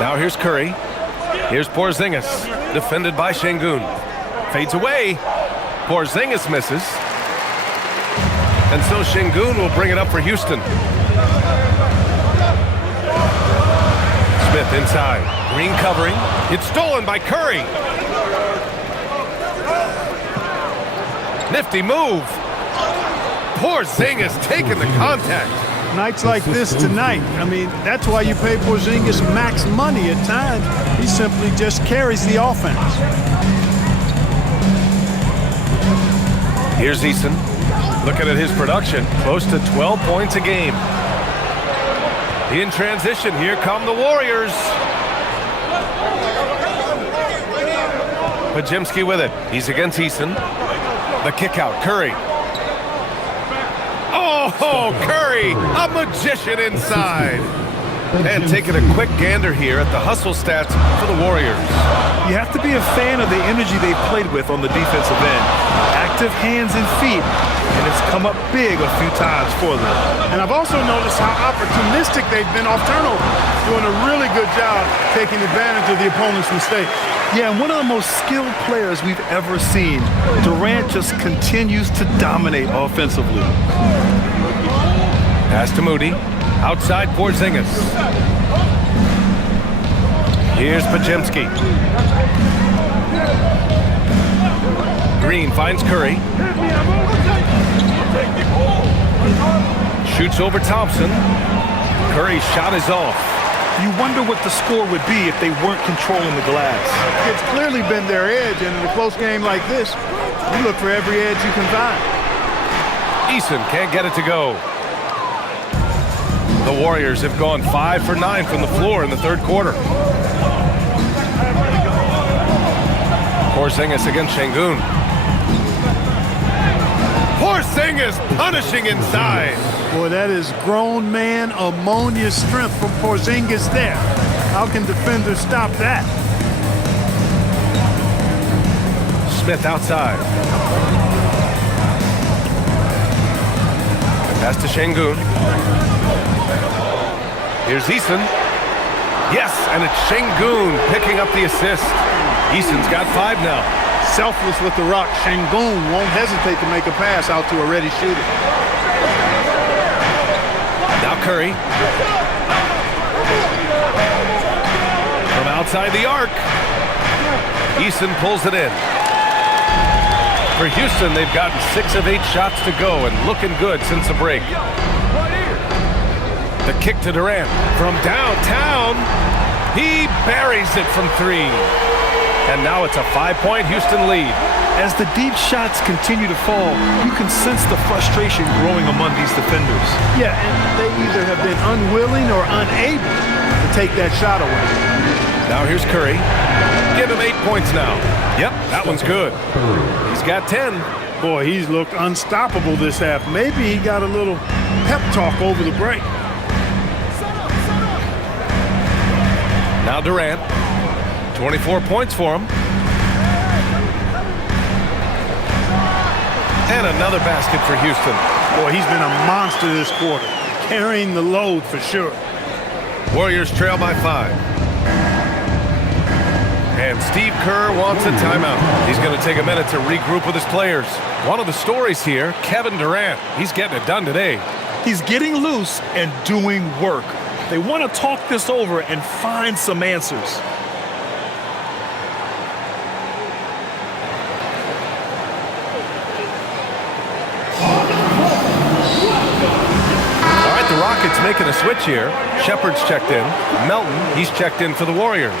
Now here's Curry. Here's Porzingis, defended by Şengün. Fades away. Porzingis misses. And so Şengün will bring it up for Houston. Smith inside. Green covering. It's stolen by Curry. Nifty move. Porzingis taking the contact. Nights like this tonight, I mean, that's why you pay Porzingis max money at times. He simply just carries the offense. Here's Easton. Looking at his production, close to 12 points a game. In transition, here come the Warriors. Podziemski with it. He's against Easton. The kick out, Curry. Oh, Curry, a magician inside. And taking a quick gander here at the hustle stats for the Warriors. You have to be a fan of the energy they've played with on the defensive end. Active hands and feet, and it's come up big a few times for them. And I've also noticed how opportunistic they've been off turnover, doing a really good job taking advantage of the opponent's mistakes. Yeah, and one of the most skilled players we've ever seen. Durant just continues to dominate offensively. Pass to Moody. Outside Porzingis. Here's Podziemski. Green finds Curry. Shoots over Thompson. Curry's shot is off. You wonder what the score would be if they weren't controlling the glass. It's clearly been their edge, and in a close game like this, you look for every edge you can find. Eason can't get it to go. The Warriors have gone 5 for 9 from the floor in the third quarter. Porzingis against Şengün. Porzingis punishing inside. Boy, that is grown man ammonia strength from Porzingis there. How can defenders stop that? Smith outside. Pass to Şengün. Here's Eason. Yes, and it's Şengün picking up the assist. Eason's got 5 now. Selfless with the rock, Şengün won't hesitate to make a pass out to a ready shooter. Now Curry. From outside the arc. Eason pulls it in. For Houston, they've gotten 6 of 8 shots to go and looking good since the break. The kick to Durant from downtown. He buries it from 3. And now it's a 5-point Houston lead. As the deep shots continue to fall, you can sense the frustration growing among these defenders. Yeah, and they either have been unwilling or unable to take that shot away. Now here's Curry. Give him 8 points now. Yep, that one's good. He's got 10. Boy, he's looked unstoppable this half. Maybe he got a little pep talk over the break. Now Durant. 24 points for him. And another basket for Houston. Boy, he's been a monster this quarter, carrying the load for sure. Warriors trail by 5. And Steve Kerr wants a timeout. He's going to take a minute to regroup with his players. One of the stories here, Kevin Durant. He's getting it done today. He's getting loose and doing work. They want to talk this over and find some answers. The Rockets making a switch here. Shepard's checked in. Melton, he's checked in for the Warriors.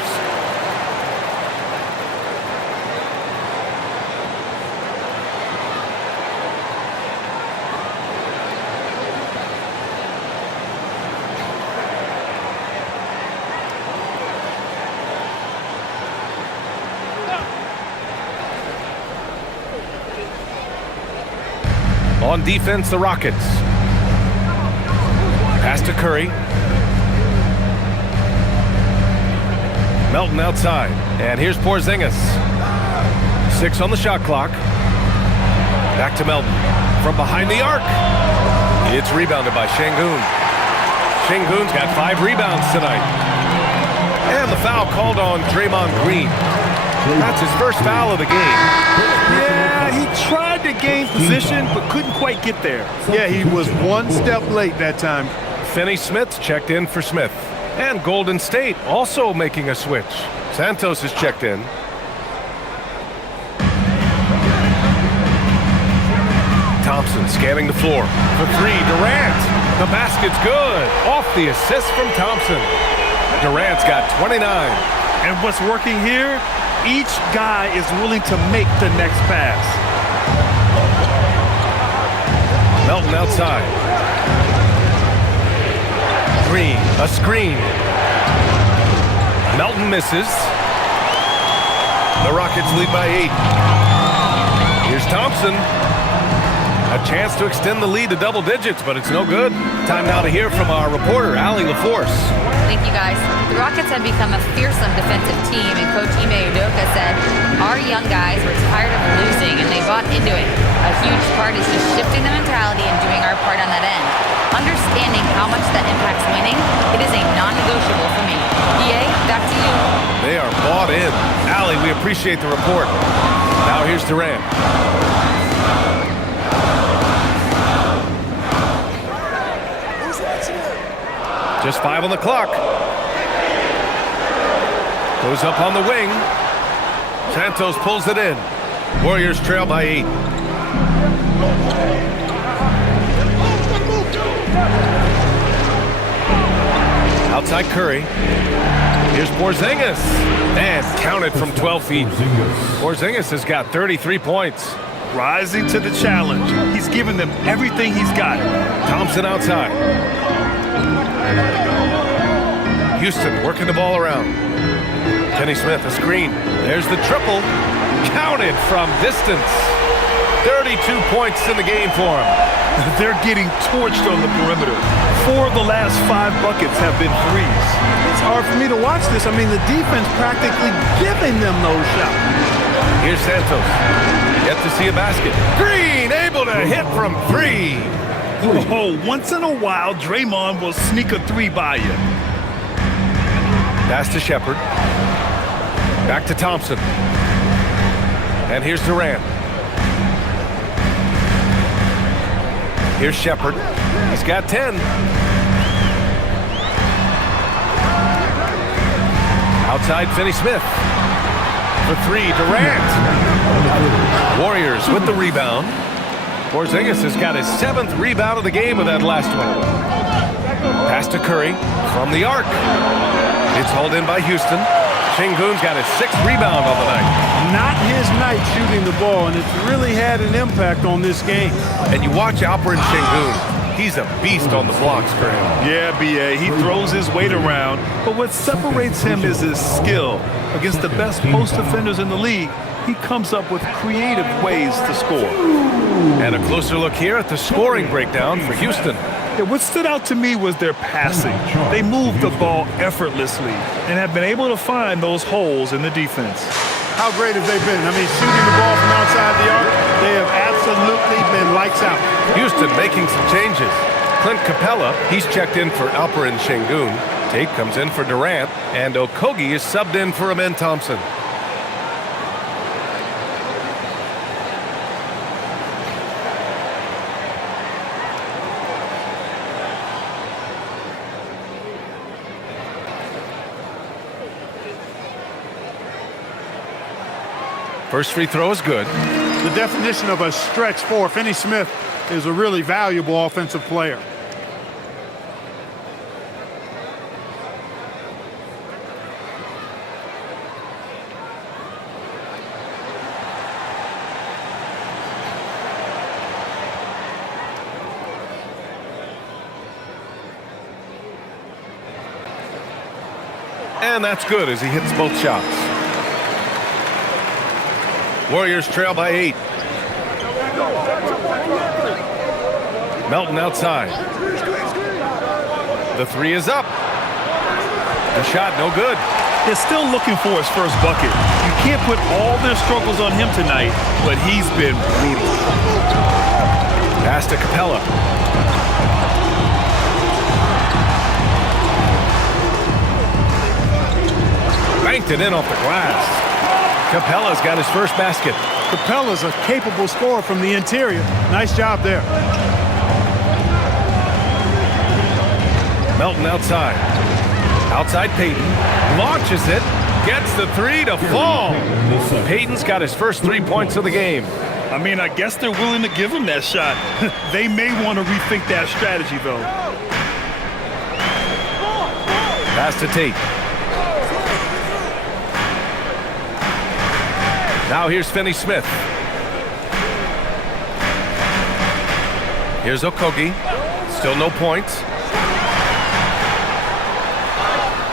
On defense, the Rockets. Pass to Curry. Melton outside. And here's Porzingis. 6 on the shot clock. Back to Melton. From behind the arc. It's rebounded by Şengün. Şengün's got 5 rebounds tonight. And the foul called on Draymond Green. That's his first foul of the game. Yeah, he tried to gain position, but couldn't quite get there. Yeah, he was one step late that time. Finney-Smith checked in for Smith. And Golden State also making a switch. Santos is checked in. Thompson scanning the floor for 3. Durant. The basket's good. Off the assist from Thompson. Durant's got 29. And what's working here? Each guy is willing to make the next pass. Melton outside. Green, a screen. Melton misses. The Rockets lead by 8. Here's Thompson. A chance to extend the lead to double digits, but it's no good. Time now to hear from our reporter, Allie LaForce. Thank you, guys. The Rockets have become a fearsome defensive team, and Coach Ime Udoka said, our young guys were tired of losing, and they bought into it. A huge part is just shifting the mentality and doing our part on that end. Understanding how much that impacts winning, it is a non-negotiable for me. EA, back to you. They are bought in. Allie, we appreciate the report. Now here's Durant. Just 5 on the clock. Goes up on the wing. Santos pulls it in. Warriors trail by 8. Outside Curry. Here's Porzingis. And counted from 12 feet. Porzingis has got 33 points. Rising to the challenge. He's given them everything he's got. Thompson outside. Houston working the ball around. Kenny Smith, a screen. There's the triple. Counted from distance. 32 points in the game for him. They're getting torched on the perimeter. 4 of the last 5 buckets have been threes. It's hard for me to watch this. I mean, the defense practically giving them those shots. Here's Santos. Yet to see a basket. Green able to hit from 3. Oh, once in a while, Draymond will sneak a 3 by you. Pass to Shepard. Back to Thompson. And here's Durant. Here's Shepard. He's got 10. Outside Finney Smith. For 3, Durant. Warriors with the rebound. Porzingis has got his 7th rebound of the game with that last one. Pass to Curry from the arc. It's hauled in by Houston. Şengün's got his 6th rebound on the night. Not his night shooting the ball, and it's really had an impact on this game. And you watch Alperen Şengün. He's a beast on the blocks, Graham. Yeah, B.A. He throws his weight around, but what separates him is his skill. Against the best post defenders in the league, he comes up with creative ways to score. And a closer look here at the scoring breakdown for Houston. Yeah, what stood out to me was their passing. They moved the ball effortlessly and have been able to find those holes in the defense. How great have they been? I mean, shooting the ball from outside the arc, they have absolutely been lights out. Houston making some changes. Clint Capella, he's checked in for Alperen Şengün. Tate comes in for Durant, and Okogie is subbed in for Amen Thompson. First free throw is good. The definition of a stretch 4. Finney Smith is a really valuable offensive player. And that's good as he hits both shots. Warriors trail by 8. Melton outside. The 3 is up. The shot no good. They're still looking for his first bucket. You can't put all their struggles on him tonight, but he's been brutal. Pass to Capella. Banked it in off the glass. Capella's got his first basket. Capella's a capable scorer from the interior. Nice job there. Melton outside. Outside Payton. Launches it. Gets the 3 to fall. Payton's got his first 3 points of the game. I mean, I guess they're willing to give him that shot. They may want to rethink that strategy, though. Pass to Tate. Now here's Finney Smith. Here's Okogie. Still no points.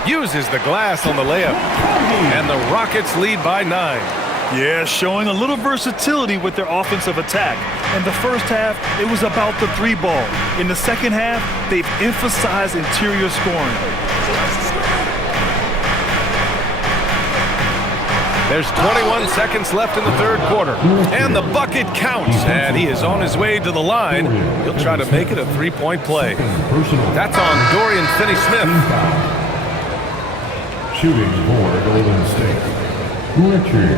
Uses the glass on the layup. And the Rockets lead by 9. Yeah, showing a little versatility with their offensive attack. In the first half, it was about the three ball. In the second half, they've emphasized interior scoring. There's 21 seconds left in the third quarter. And the bucket counts. And he is on his way to the line. He'll try to make it a three-point play. That's on Dorian Finney-Smith. Shooting for Golden State. Mercury.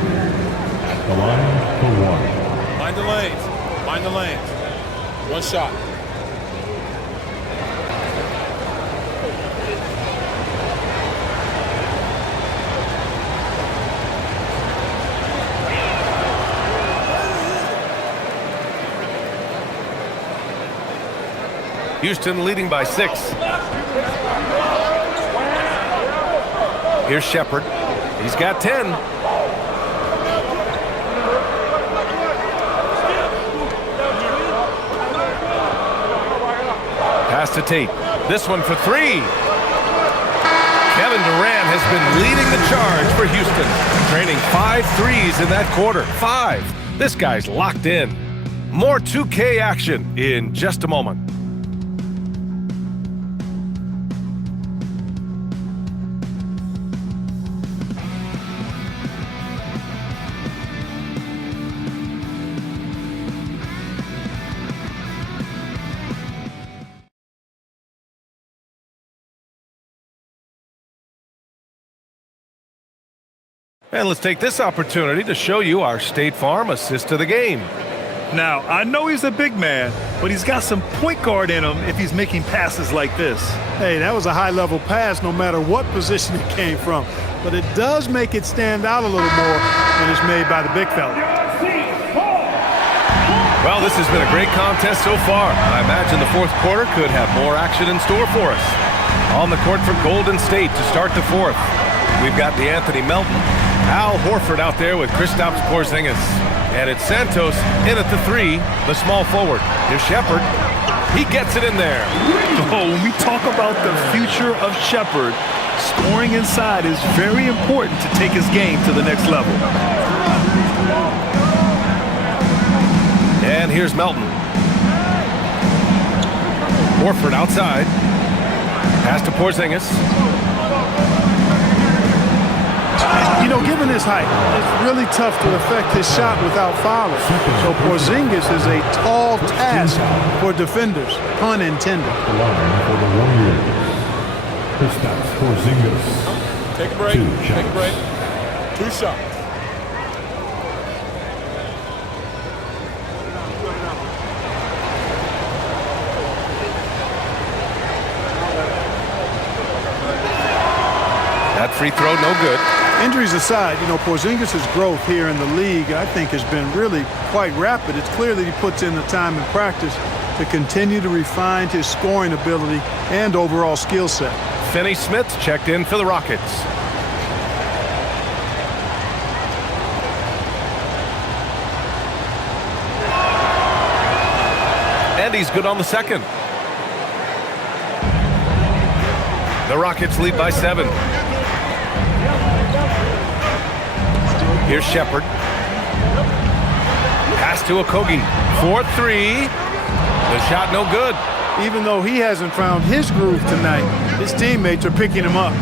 The line for one. Mind the lanes. Mind the lanes. One shot. Houston leading by 6. Here's Shepherd. He's got 10. Pass to Tate. This one for 3. Kevin Durant has been leading the charge for Houston, draining 5 threes in that quarter. 5. This guy's locked in. More 2K action in just a moment. And let's take this opportunity to show you our State Farm assist to the game. Now, I know he's a big man, but he's got some point guard in him if he's making passes like this. Hey, that was a high-level pass no matter what position it came from. But it does make it stand out a little more when it's made by the big fella. Well, this has been a great contest so far. I imagine the fourth quarter could have more action in store for us. On the court for Golden State to start the fourth, we've got DeAnthony Melton, Al Horford out there with Kristaps Porzingis. And it's Santos in at the 3, the small forward. Here's Shepherd. He gets it in there. Oh, when we talk about the future of Shepherd, scoring inside is very important to take his game to the next level. And here's Melton. Horford outside. Pass to Porzingis. You know, given his height, it's really tough to affect his shot without fouling. So Porzingis is a tall task for defenders, pun intended. The line for the Warriors. Kristaps Porzingis. Take a break. Take a break. 2 shots. That free throw, no good. Injuries aside, you know, Porzingis' growth here in the league, I think, has been really quite rapid. It's clear that he puts in the time in practice to continue to refine his scoring ability and overall skill set. Finney-Smith checked in for the Rockets. And he's good on the second. The Rockets lead by 7. Here's Shepherd. Pass to Okogie. 4-3. The shot no good. Even though he hasn't found his groove tonight, his teammates are picking him up.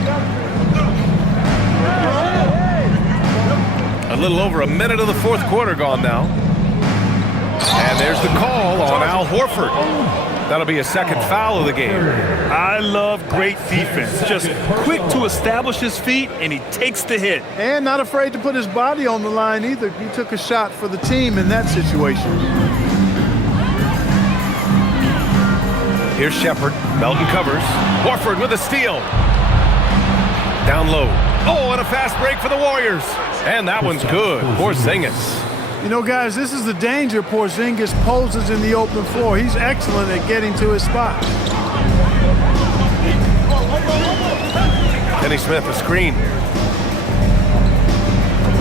A little over a minute of the fourth quarter gone now. And there's the call on Al Horford. That'll be a second foul of the game. I love great defense. Just quick to establish his feet, and he takes the hit. And not afraid to put his body on the line either. He took a shot for the team in that situation. Here's Shepherd. Melton covers. Horford with a steal. Down low. Oh, and a fast break for the Warriors. And that one's good. Porzingis. You know, guys, this is the danger Porzingis poses in the open floor. He's excellent at getting to his spot. Finney-Smith, a screen.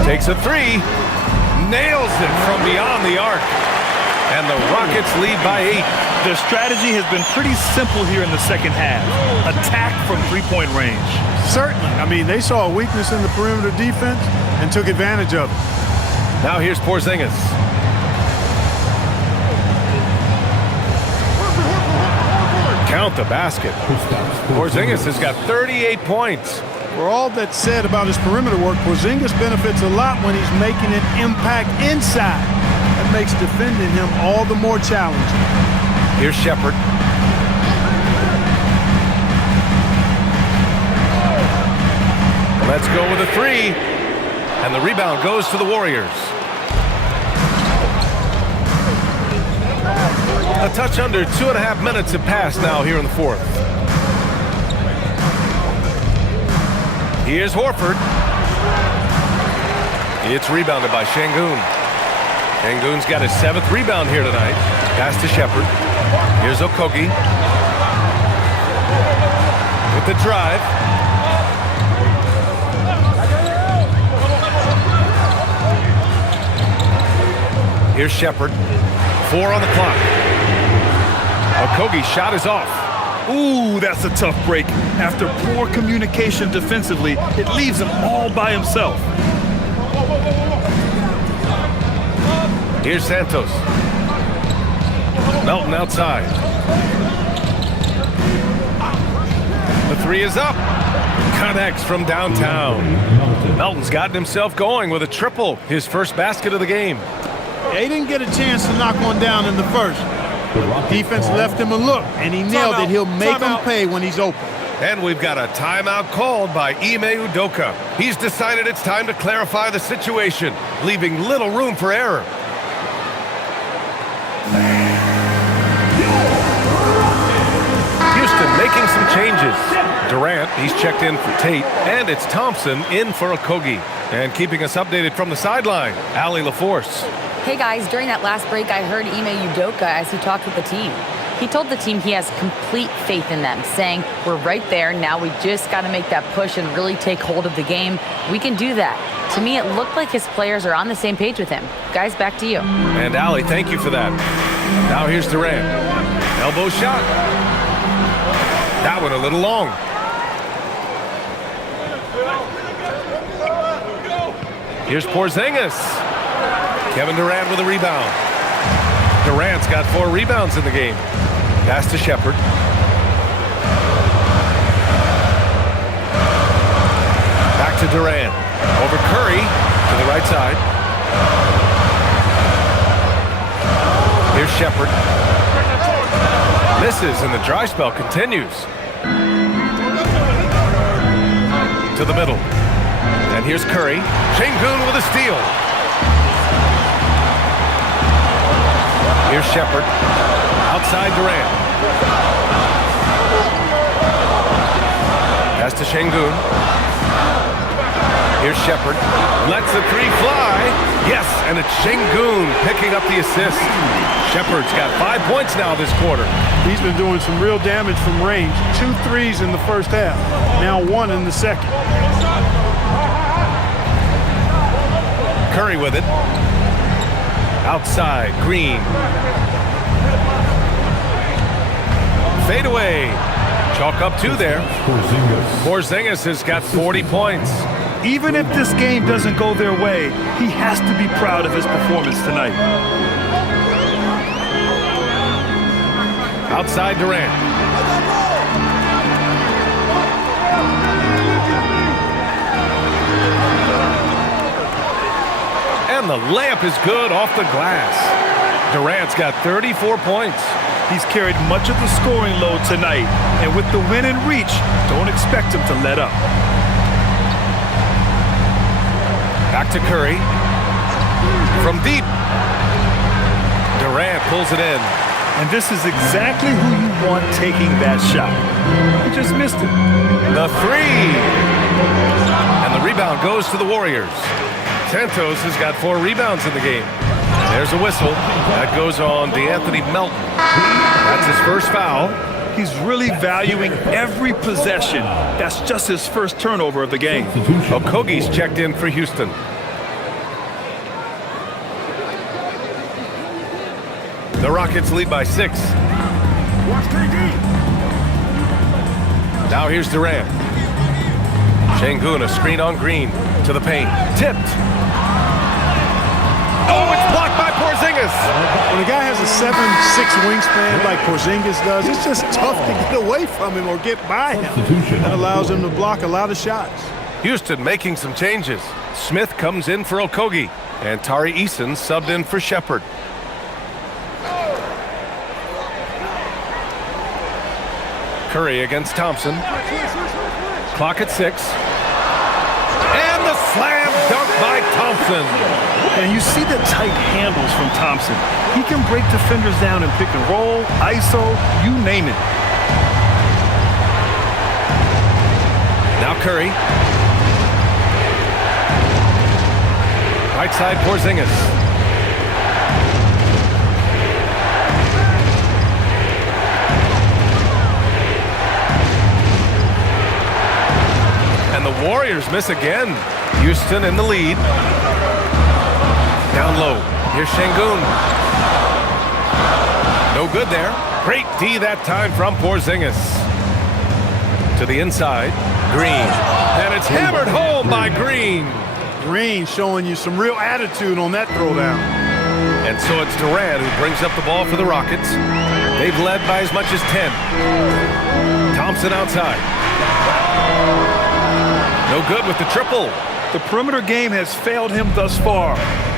Takes a 3. Nails it from beyond the arc. And the Rockets lead by 8. Their strategy has been pretty simple here in the second half. Attack from three-point range. Certainly. I mean, they saw a weakness in the perimeter defense and took advantage of it. Now here's Porzingis. Count the basket. Porzingis has got 38 points. For all that's said about his perimeter work, Porzingis benefits a lot when he's making an impact inside. That makes defending him all the more challenging. Here's Shepherd. Let's go with a three. And the rebound goes to the Warriors. A touch under 2.5 minutes have passed now here in the fourth. Here's Horford. It's rebounded by Şengün. Şengün's got his 7th rebound here tonight. Pass to Shepherd. Here's Okogie. With the drive. Here's Shepherd. 4 on the clock. Okogie's shot is off. Ooh, that's a tough break. After poor communication defensively, it leaves him all by himself. Here's Santos. Melton outside. The three is up. Connects from downtown. Melton's gotten himself going with a triple, his first basket of the game. They didn't get a chance to knock one down in the first. Defense left him a look, and he nailed it. He'll make him pay when he's open. And we've got a timeout called by Ime Udoka. He's decided it's time to clarify the situation, leaving little room for error. Houston making some changes. Durant, he's checked in for Tate, and it's Thompson in for Okogie. And keeping us updated from the sideline, Allie LaForce. Hey guys, during that last break, I heard Ime Udoka as he talked with the team. He told the team he has complete faith in them, saying, we're right there, now we just got to make that push and really take hold of the game. We can do that. To me, it looked like his players are on the same page with him. Guys, back to you. And Allie, thank you for that. Now here's Durant. Elbow shot. That one a little long. Here's Porzingis. Kevin Durant with a rebound. Durant's got 4 rebounds in the game. Pass to Shepherd. Back to Durant. Over Curry to the right side. Here's Shepherd. Misses, and the dry spell continues. To the middle. And here's Curry. Şengün with a steal. Here's Shepherd. Outside Durant. Pass to Şengün. Here's Shepherd. Lets the three fly. Yes, and it's Şengün picking up the assist. Shepherd's got 5 points now this quarter. He's been doing some real damage from range. 2 threes in the first half. Now 1 in the second. Curry with it. Outside, Green. Fade away. Chalk up 2 there. Porzingis has got 40 points. Even if this game doesn't go their way, he has to be proud of his performance tonight. Outside Durant. And the layup is good off the glass. Durant's got 34 points. He's carried much of the scoring load tonight, and with the win in reach, don't expect him to let up. Back to Curry. From deep. Durant pulls it in. And this is exactly who you want taking that shot. He just missed it. The three. And the rebound goes to the Warriors. Santos has got 4 rebounds in the game. There's a whistle. That goes on DeAnthony Melton. That's his first foul. He's really valuing every possession. That's just his first turnover of the game. Okogie's checked in for Houston. The Rockets lead by 6. Now here's Durant. Şengün, a screen on Green to the paint. Tipped. Oh, it's blocked by Porzingis. When a guy has a 7'6" wingspan like Porzingis does, it's just tough to get away from him or get by him. That allows him to block a lot of shots. Houston making some changes. Smith comes in for Okogie, and Tari Eason subbed in for Shepherd. Curry against Thompson. Clock at 6. And the slam dunk by Thompson. And you see the tight handles from Thompson. He can break defenders down in pick and roll, ISO, you name it. Now Curry. Right side Porzingis. And the Warriors miss again. Houston in the lead. Down low. Here's Şengün. No good there. Great D that time from Porzingis. To the inside. Green. And it's hammered home by Green. Green showing you some real attitude on that throwdown. And so it's Durant who brings up the ball for the Rockets. They've led by as much as 10. Thompson outside. No good with the triple. The perimeter game has failed him thus far.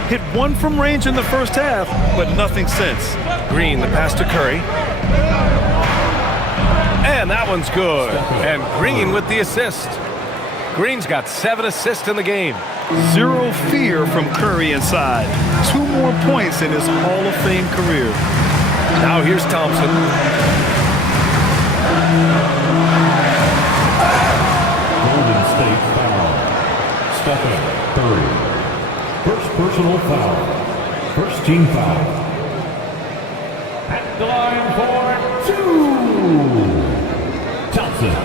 Hit one from range in the first half, but nothing since. Green, the pass to Curry. And that one's good. And Green with the assist. Green's got 7 assists in the game. Zero fear from Curry inside. 2 more points in his Hall of Fame career. Now here's Thompson. Golden State foul. Stephen Curry. First personal foul. First team foul. At the line for 2. Thompson.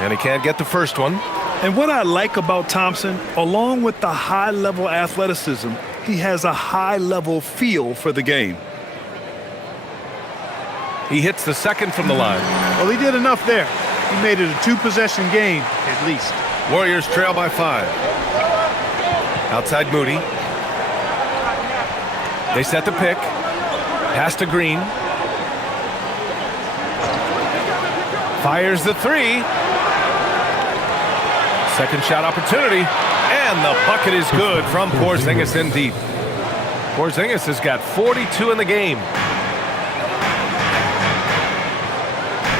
And he can't get the first one. And what I like about Thompson, along with the high-level athleticism, he has a high-level feel for the game. He hits the second from the line. Well, he did enough there. He made it a 2-possession game, at least. Warriors trail by 5. Outside Moody. They set the pick. Pass to Green. Fires the 3. Second shot opportunity, and the bucket is good from Porzingis in deep. Porzingis has got 42 in the game.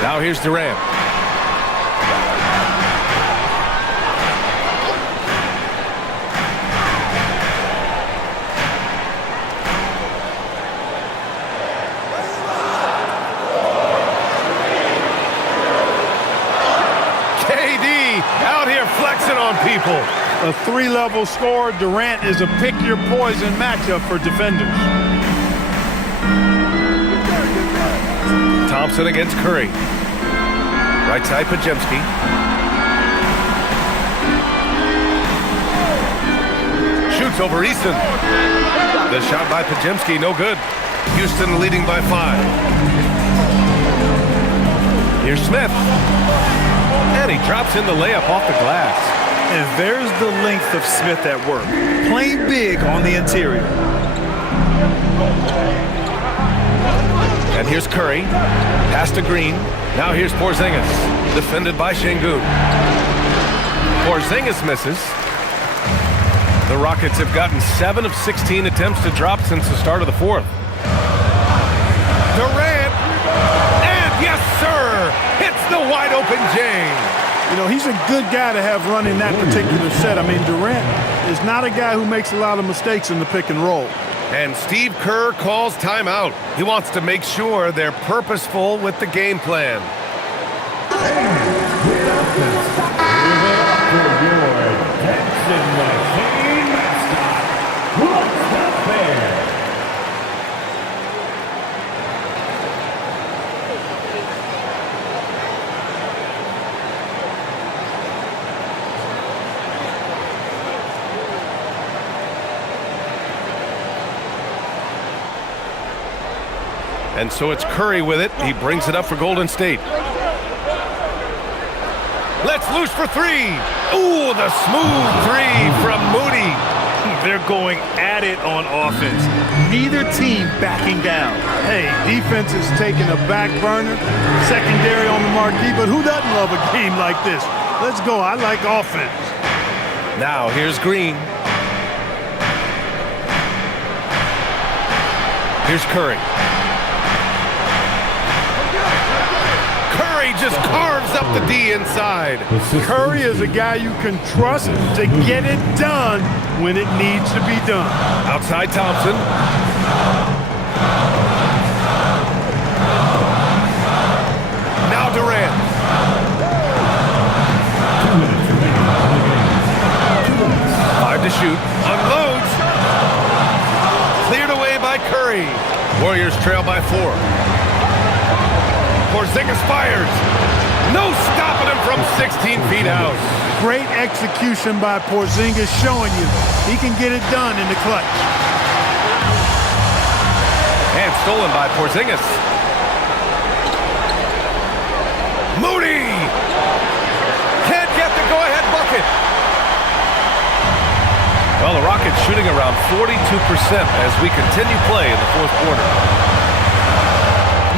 Now here's Durant. On people. A 3-level scorer, Durant is a pick-your-poison matchup for defenders. Thompson against Curry. Right side, Podziemski. Shoots over Eason. The shot by Podziemski, no good. Houston leading by 5. Here's Smith. And he drops in the layup off the glass. And there's the length of Smith at work. Playing big on the interior. And here's Curry. Pass to Green. Now here's Porzingis. Defended by Şengün. Porzingis misses. The Rockets have gotten 7 of 16 attempts to drop since the start of the 4th. Durant. And yes, sir. Hits the wide open James. You know, he's a good guy to have running that particular set. I mean, Durant is not a guy who makes a lot of mistakes in the pick and roll. And Steve Kerr calls timeout. He wants to make sure they're purposeful with the game plan. And so it's Curry with it. He brings it up for Golden State. Let's loose for three. Ooh, the smooth three from Moody. They're going at it on offense. Neither team backing down. Hey, defense is taking a back burner, secondary on the marquee, but who doesn't love a game like this? Let's go. I like offense. Now here's Green. Here's Curry. Curry just carves up the D inside. Curry is a guy you can trust to get it done when it needs to be done. Outside Thompson. Now Durant. 5 to shoot. Unloads. Cleared away by Curry. Warriors trail by 4. Porzingis fires. No stopping him from 16 feet out. Great execution by Porzingis, showing you he can get it done in the clutch. And stolen by Porzingis. Moody! Can't get the go-ahead bucket. Well, the Rockets shooting around 42% as we continue play in the fourth quarter.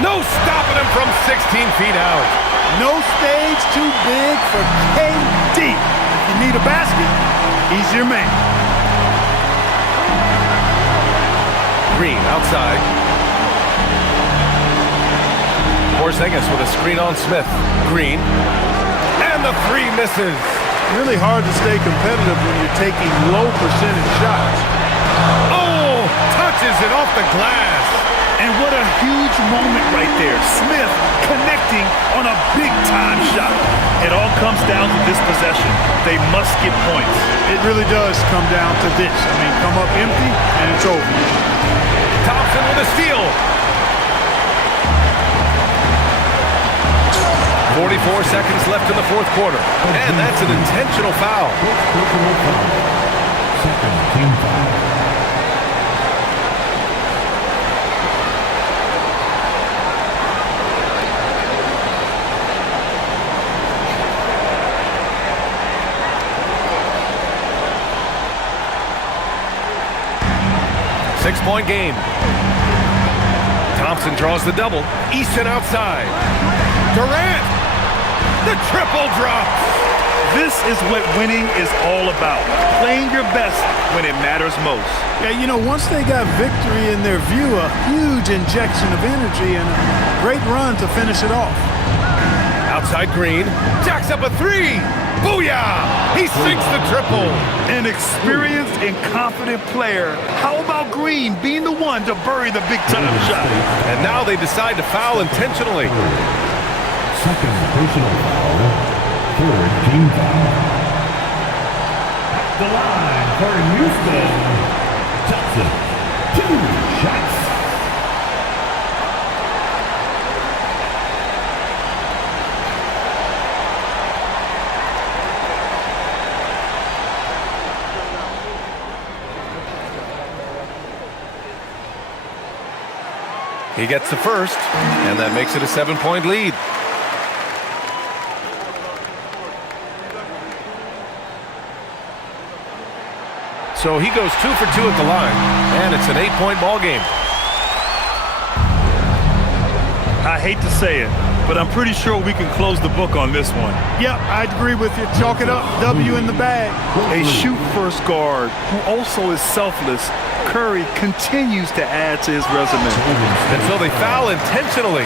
No stopping him from 16 feet out. No stage too big for KD. If you need a basket, he's your man. Green outside. Porzingis with a screen on Smith. Green. And the three misses. Really hard to stay competitive when you're taking low percentage shots. Oh, touches it off the glass. And what a huge moment right there. Smith connecting on a big-time shot. It all comes down to this possession. They must get points. It really does come down to this. I mean, come up empty, and it's over. Thompson with a steal. 44 seconds left in the fourth quarter. And that's an intentional foul. Second team foul. Six-point game. Thompson draws the double. Easton outside. Durant. The triple drops. This is what winning is all about. Playing your best when it matters most. Yeah, you know, once they got victory in their view, a huge injection of energy and a great run to finish it off. Outside Green. Jacks up a three. Booyah! He sinks the triple. An experienced and confident player. How about Green being the one to bury the big-time shot? And now they decide to foul intentionally. Second personal foul. Third team foul. At the line for Houston. Johnson. 2 shots. He gets the first, and that makes it a 7-point lead. So he goes 2 for 2 at the line, and it's an 8-point ball game. I hate to say it, but I'm pretty sure we can close the book on this one. Yep, I'd agree with you. Chalk it up. W in the bag. A shoot-first guard who also is selfless. Curry continues to add to his resume. And so they foul intentionally.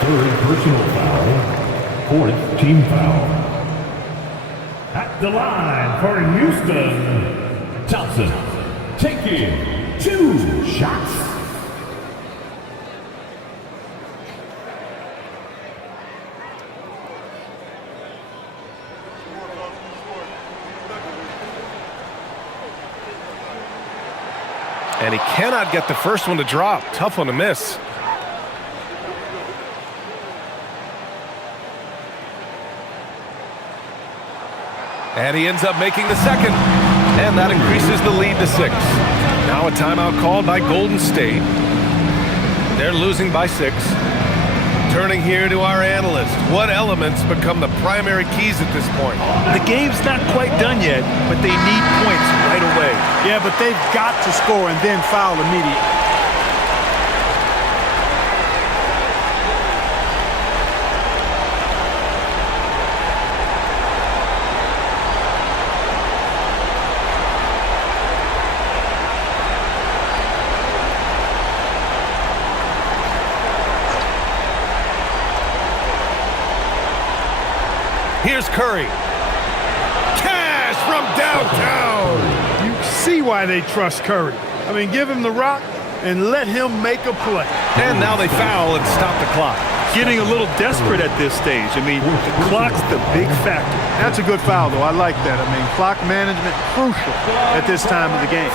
Third personal foul. Fourth team foul. At the line for Houston, Johnson taking 2 shots. And he cannot get the first one to drop. Tough one to miss. And he ends up making the second. And that increases the lead to 6. Now a timeout called by Golden State. They're losing by 6. Turning here to our analyst. What elements become the primary keys at this point? The game's not quite done yet, but they need points right away. Yeah, but they've got to score and then foul immediately. Here's Curry. Cash from downtown. You see why they trust Curry. I mean, give him the rock and let him make a play. And now they foul and stop the clock. Getting a little desperate at this stage. I mean, the clock's the big factor. That's a good foul, though. I like that. I mean, clock management crucial at this time of the game.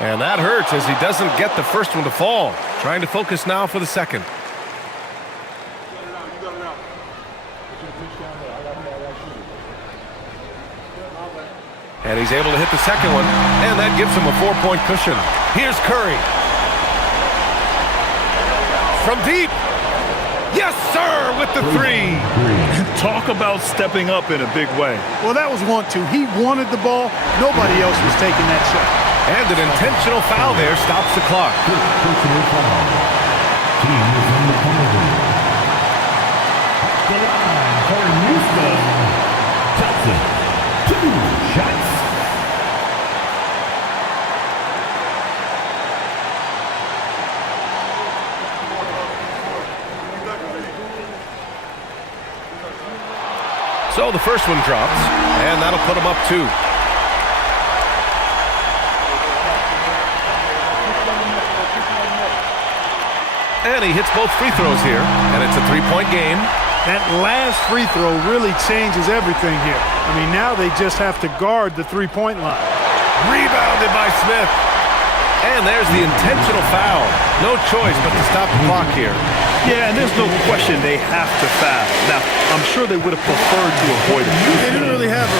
And that hurts as he doesn't get the first one to fall. Trying to focus now for the second. And he's able to hit the second one, and that gives him a 4-point cushion. Here's Curry. From deep. Yes, sir, with the 3. Talk about stepping up in a big way. Well, that was 1-2. He wanted the ball. Nobody else was taking that shot. And an intentional foul there stops the clock. Personal foul. Team is on the penalty. The line for Houston. Johnson. 2 shots. So the first one drops, and that'll put him up 2. And he hits both free throws here, and it's a 3-point game. That last free throw really changes everything here. I mean, now they just have to guard the 3-point line. Rebounded by Smith. And there's the intentional foul. No choice but to stop the clock here. Yeah, and there's no question they have to foul. Now, I'm sure they would have preferred to avoid it. They didn't really have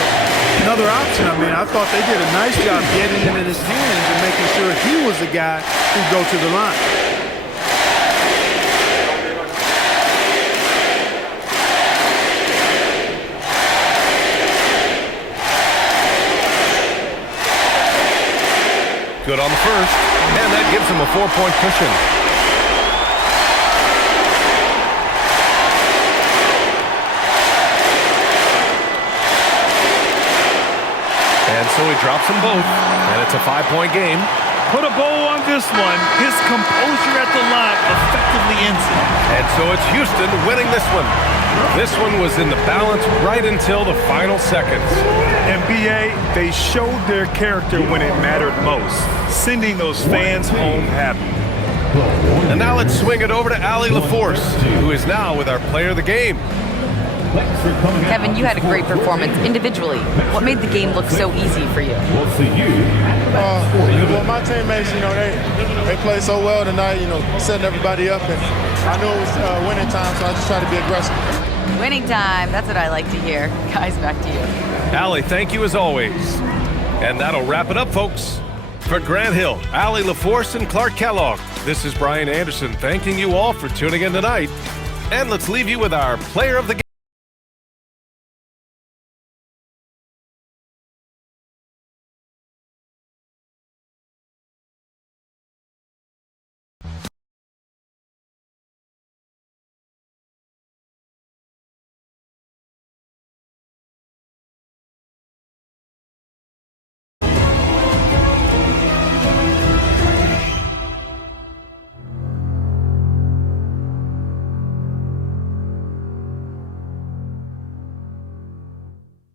another option. I mean, I thought they did a nice job getting it in his hands and making sure he was the guy who'd go to the line. Good on the first, and that gives him a 4-point cushion. And so he drops them both, and it's a 5-point game. Put a bow on this one. His composure at the line effectively ends it. And so it's Houston winning this one. This one was in the balance right until the final seconds. NBA, they showed their character when it mattered most, sending those fans home happy. And now let's swing it over to Allie LaForce, who is now with our player of the game. Kevin, you had a great performance individually. What made the game look so easy for you? Well, my teammates, they played so well tonight, setting everybody up. And I knew it was winning time, so I just tried to be aggressive. Winning time. That's what I like to hear. Guys, back to you. Allie, thank you as always. And that'll wrap it up, folks. For Grant Hill, Allie LaForce, and Clark Kellogg, this is Brian Anderson thanking you all for tuning in tonight. And let's leave you with our player of the game.